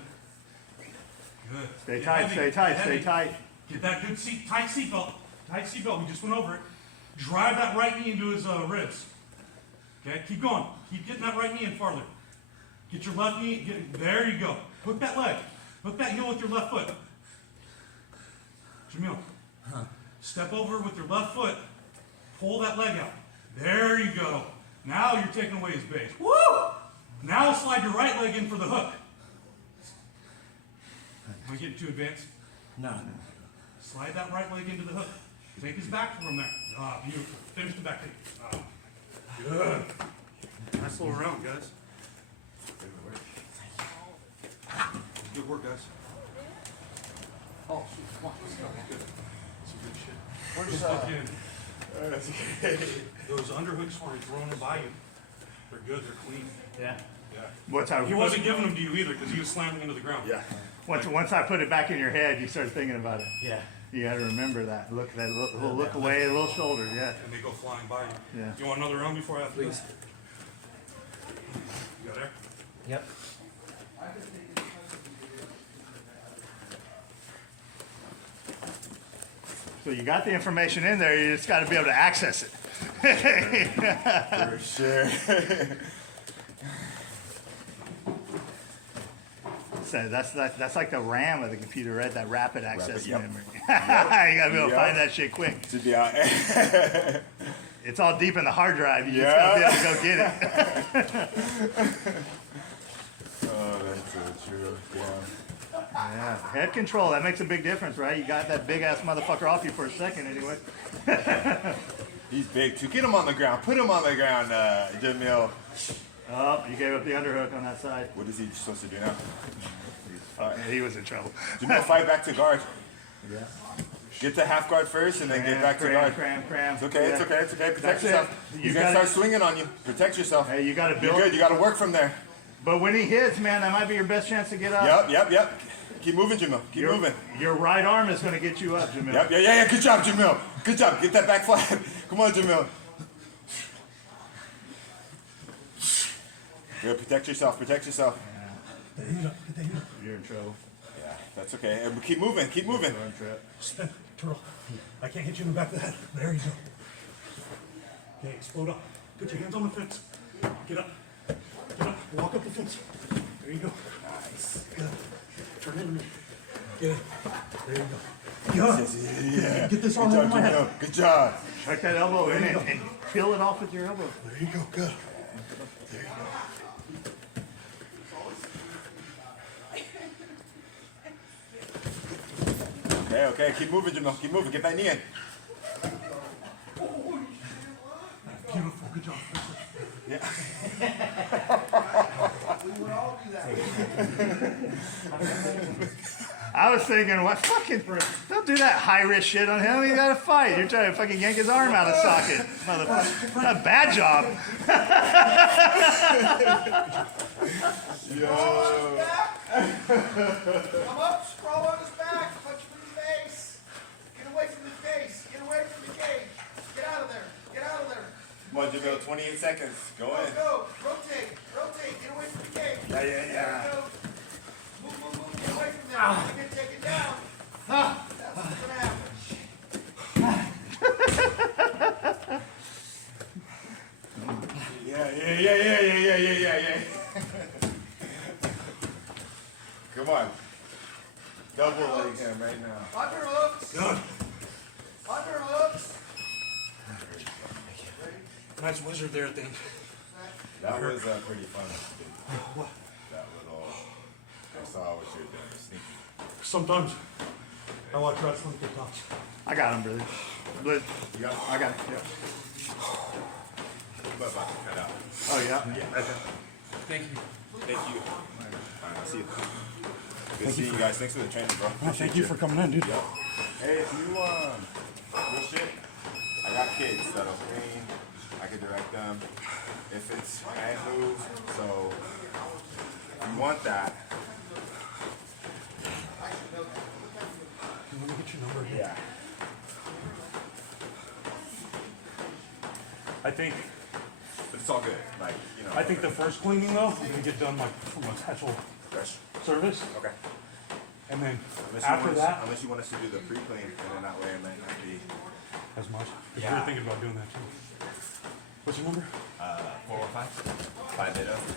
Good. Stay Get tight, heavy, stay tight, get stay heavy. tight. Get that good seat, tight seatbelt. Tight seatbelt. We just went over it. Drive that right knee into his ribs. Okay, keep going. Keep getting that right knee in farther. Get your left knee. There you go. Hook that leg. Hook that heel with your left foot. Jamil. Step over with your left foot. Pull that leg out. There you go. Now you're taking away his base. Woo! Now slide your right leg in for the hook. Am I getting too advanced? No. Slide that right leg into the hook. Take his back from there. Ah, beautiful. Finish the back take. Ah, good. Nice little round, guys. Good work, guys. Oh, shoot, come on, let's go. Some good shit. Where's, Fucking, those underhooks were thrown by you. They're good, they're clean. Yeah. Yeah. Once I He wasn't giving them to you either, because he was slamming into the ground. Yeah. Once I put it back in your head, you start thinking about it. Yeah. You got to remember that. Look at that little look away, a little shoulder. Yeah. And they go flying by you. Yeah. Do you want another round before I have to? Please. You got there? Yep. So you got the information in there. You just got to be able to access it. For sure. So that's like the RAM of the computer, right? That rapid access yep. memory. You got to be able to Yep. find that shit quick. To be out. It's all deep in the hard drive. You just got to be able to go get it. Oh, that's so true. Yeah. Yeah. Head control. That makes a big difference, right? You got that big ass motherfucker off you for a second, anyway. He's big too. Get him on the ground. Put him on the ground, Jamil. Oh, you gave up the underhook on that side. What is he supposed to do now? Yeah, he was in trouble. Jamil, fight back to guard. Get to half guard first and then get back to guard. Cram. It's okay, it's okay, it's okay. Protect That's it. yourself. You He's gonna gotta- start swinging on you. Protect yourself. Hey, you got to You're build. good. You gotta work from there. But when he hits, man, that might be your best chance to get up. Yep. Keep moving, Jamil. Keep moving. Your right arm is going to get you up, Jamil. Yep, yeah. Good job, Jamil. Good job. Get that back flat. Come on, Jamil. Good. Protect yourself. You're in trouble. Yeah, that's okay. And keep moving. You're in trouble. Spin, turtle. I can't hit you in the back of the head. There you go. Okay, explode up. Put your hands on the fence. Get up. Walk up the fence. There you go. Nice. Good. Turn into me. Get it. There you go. Yeah. Get this Good arm job, over my head. Jamil. Good job. Tuck that elbow in and peel it off with your elbow. There you go. Good. There you go. Okay. Keep moving, Jamil. Keep moving. Get that knee in. Beautiful. Good job. We would all do that. I was thinking, what fucking, don't do that high risk shit on him. You got to fight. You're trying to fucking yank his arm out of socket. Motherfucker. Not a bad job. Yo. Come up, scroll on his back, punch him in the face. Get away from the face. Get away from the cage. Get out of there. Come on, Jamil. 28 seconds. Go in. Go. Rotate. Get away from the cage. Yeah. There you go. Move. Get away from there. You get taken down. That's what's gonna happen. Yeah. Come on. Double leg him right now. Underhooks. Good. Underhooks. Nice wizard there at the end. That was pretty fun. That little. I saw what you were doing. Sneaky. Sometimes I watch wrestling TikToks. I got him, brother. But You got I got him. Yeah. but cut out. Oh, yeah? Thank you. Thank you. Fine, I'll see you. Good seeing you guys. Thanks for the training, bro. Thank you for coming in, dude. Hey, if you real shit, I got kids that'll clean. I can direct them. If it's hand move, so if you want that, Let me get your number here. yeah. I think But it's all good. Like, you know. I think the first cleaning though, we're gonna get done like from a special fresh. service, Okay. and then Unless after you want that, unless you want us to do the pre-clean, and then that way it might not be as much. 'Cause we Yeah. were thinking about doing that too. What's your number? 415 580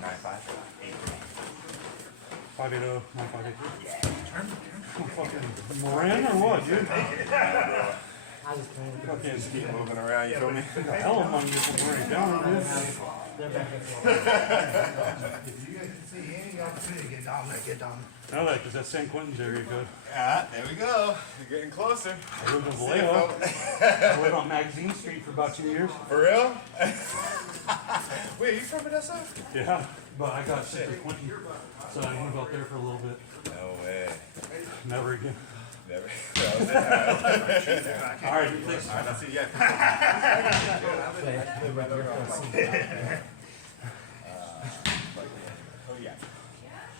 9583. 580-9583. Fucking Moran or what, dude? Okay, just keep moving around, you feel me? Hell of money if I'm wearing down on this. If you guys can see any opportunity to get down there, get down I know that because that's San Quentin's area good. Ah, there we go. You're getting closer. I lived in Vallejo. I lived on Magazine Street for about 2 years. For real? Wait, you from Vanessa? Yeah, but I got sick with Quentin, so I moved out there for a little bit. No way. Never again. Never. That was it. All right, thanks. Alright, I'll see you. Oh yeah.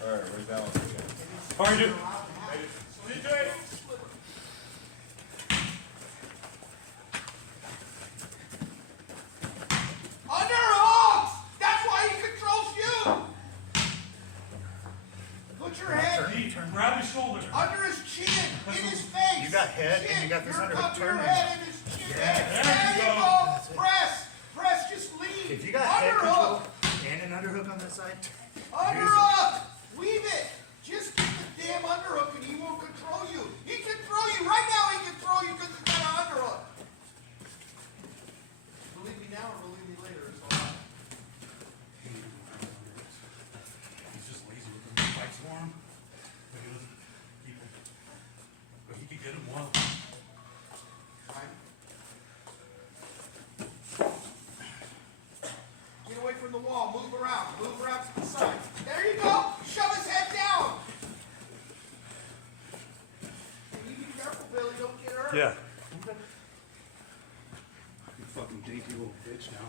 Alright, where's that one? How are you doing? Underhooks! That's why he controls you! Put your head Grab his shoulder. under his chin, in his face. You got head and you got this Your underhook your turning. head in his chin. Yeah. There you go. Press. Press. Just lead. If you got head control Underhook. and an underhook on that side, Underhook. Weave it. Just get the damn underhook and he won't control you. He can throw you. Right now he can throw you because he's got an underhook. Believe me now or believe me later. It's all right. He's just lazy with them. Fights for him. But he doesn't keep him. But he could get him well. Get away from the wall. Move around. Move around to the side. There you go. Shove his head down. And you be careful, Billy. Don't get hurt. Yeah. You fucking dainty little bitch now.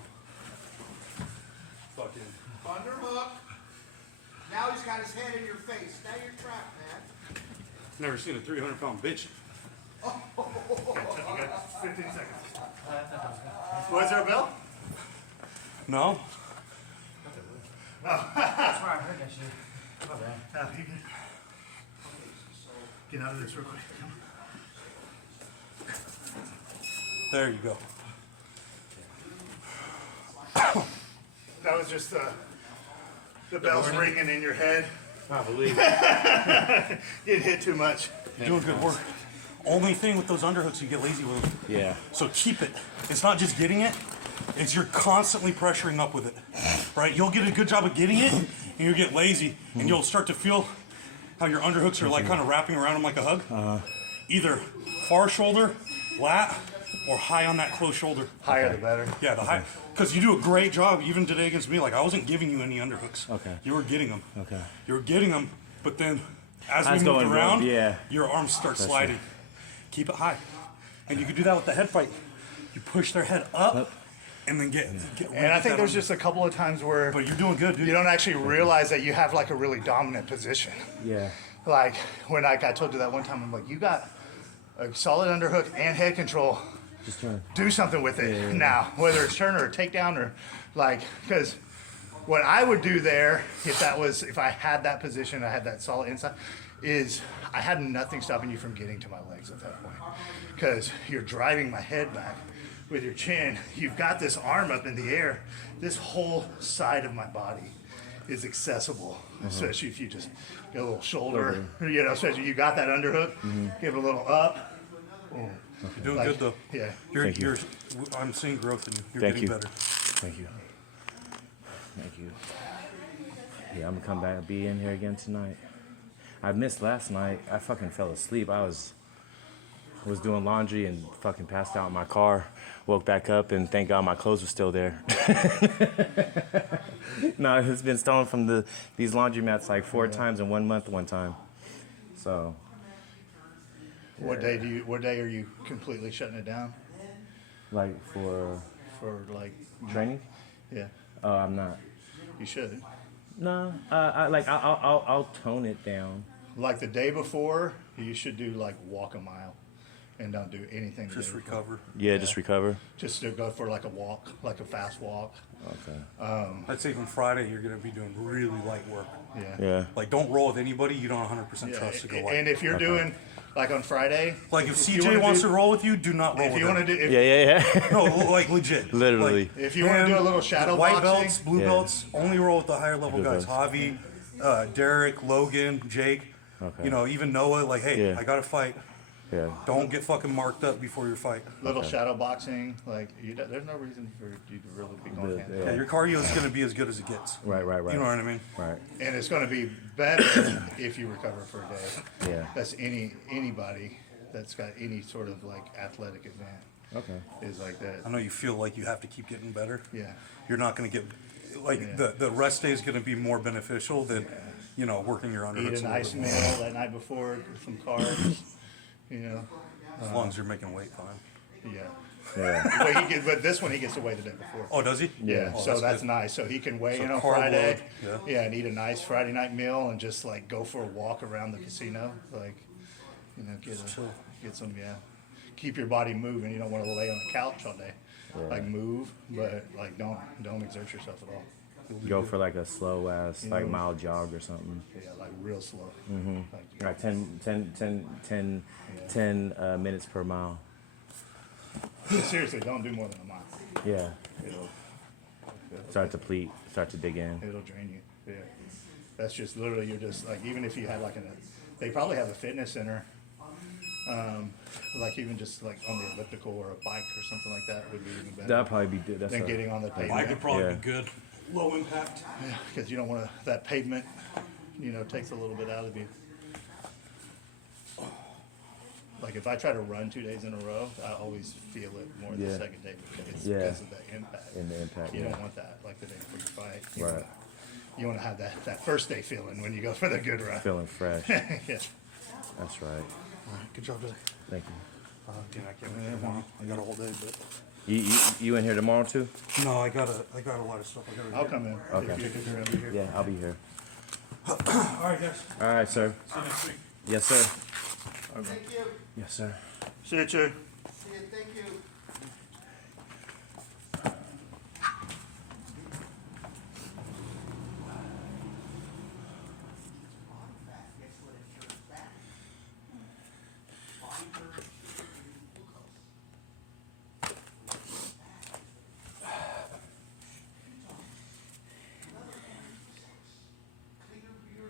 Fucking. Underhook. Now he's got his head in your face. Now you're trapped, man. Never seen a 300-pound bitch. you got 15 seconds. Was there a bell? No. That's where I heard that shit. My bad. You good? Get out of this real quick. Come There you go. on. That was just the bells ringing in your head. I believe Didn't hit too much. You're doing good work. Only thing with those underhooks, you get lazy with them. Yeah. So keep it. It's not just getting it, it's you're constantly pressuring up with it. Right? You'll get a good job of getting it, and you'll get lazy, and you'll start to feel how your underhooks are like kind of wrapping around them like a hug. Either far shoulder, lat, or high on that close shoulder. Higher the better. Yeah, the high. Because you do a great job, even today against me. Like, I wasn't giving you any underhooks. Okay. You were getting them. Okay. You were getting them, but then as I we was moved going around, rogue, yeah. your arms start sliding. Keep it high. And you can do that with the head fight. You push their head up and then get And I think that there's under- just a couple of times where But you're doing good, dude. you don't actually realize that you have like a really dominant position. Yeah. Like when I told you that one time, I'm like, you got a solid underhook and head control. Just trying. Do something with it now, whether it's turn or a takedown or like, because what I would do there, if I had that position, I had that solid inside, is I had nothing stopping you from getting to my legs at that point. Because you're driving my head back with your chin. You've got this arm up in the air. This whole side of my body is accessible, especially if you just get a little shoulder, especially you got that underhook, give it a little up. Boom. You're doing good, though. Yeah. You're, I'm seeing growth in you. You're Thank getting you. better. Thank you. Thank you. Yeah, I'm gonna come back and be in here again tonight. I missed last night. I fucking fell asleep. I was doing laundry and fucking passed out in my car. Woke back up and thank God my clothes were still there. No, it's been stolen from these laundromats like 4 times in 1 month one time. So What day are you completely shutting it down like for for like training, yeah, I'm not. you should. No, I'll tone it down. Like the day before, you should do like walk a mile and don't do anything. the Just day before. recover. Yeah, just recover. Just to go for like a walk, like a fast walk. Okay. I'd say from Friday, you're going to be doing really light work. Yeah. Yeah. Like, don't roll with anybody you don't 100% Yeah, trust to go light. and if you're doing like on Friday, Like, if you CJ wanna wants do- to roll with you, do not roll if with you him. want to do, if, Yeah. No, like, legit. Literally. Like, if you want to him, do a little shadow white boxing, belts, blue Yeah. belts, only roll with the higher level Blue guys. belts. Javi, Derek, Logan, Jake. Okay. You know, even Noah. Like, hey, Yeah. I got to fight. Yeah. Don't get fucking marked up before your fight. Little Okay. shadow boxing, like there's no reason for you to really be going hand. Yeah, your cardio is gonna be as good as it gets. Right. You know what I mean? Right. And it's going to be better if you recover for a day. Yeah. That's anybody that's got any sort of like athletic event Okay. is like that. I know you feel like you have to keep getting better. Yeah. You're not gonna get, like, Yeah. the rest day is gonna be more beneficial than, you know, working your Eat underhooks a a little nice bit meal more. that night before, some carbs. You know. As long as you're making weight, fine. Yeah. Yeah. But this one he gets to weigh the day before. Oh, does he? Yeah, Oh, so that's good. nice. So he can weigh So in on carb Friday. load, Yeah, and eat a nice Friday night meal and just like go for a walk around the casino. Like, you know, get some, keep your body moving. You don't want to lay on the couch all day. Like move, but like don't exert yourself at all. Go for like a slow ass, like mile jog or something. Yeah, like real slow. Like 10 minutes per mile. Seriously, don't do more than a mile. Yeah. It'll Start to deplete, start to dig in. it'll drain you. Yeah, that's just literally you're just like even if you had like they probably have a fitness center. Like even just like on the elliptical or a bike or something like that would be even better That'd probably be good. That's than a- getting on the Bike would pavement. probably Yeah. be good. Low impact. Because you don't want to, that pavement, you know, takes a little bit out of you. Like if I try to run 2 days in a row, I always feel it more the Yeah. second day because Yeah. because of the impact. In the impact, You yeah. don't want that like the day before you fight. Right. You want to have that first day feeling when you go for the good run. Feeling fresh. Yeah. That's right. Good job, Billy. Thank you. Yeah, I can't wait tomorrow. I got a whole day, but You in here tomorrow too? no, I got a lot of stuff. I gotta do. I'll come in. Okay. If you're gonna be here. Yeah, I'll be here. All right, guys. All right, sir. See you next week. Yes, sir. Thank you. Yes, sir. See you, Chew. See you, thank you.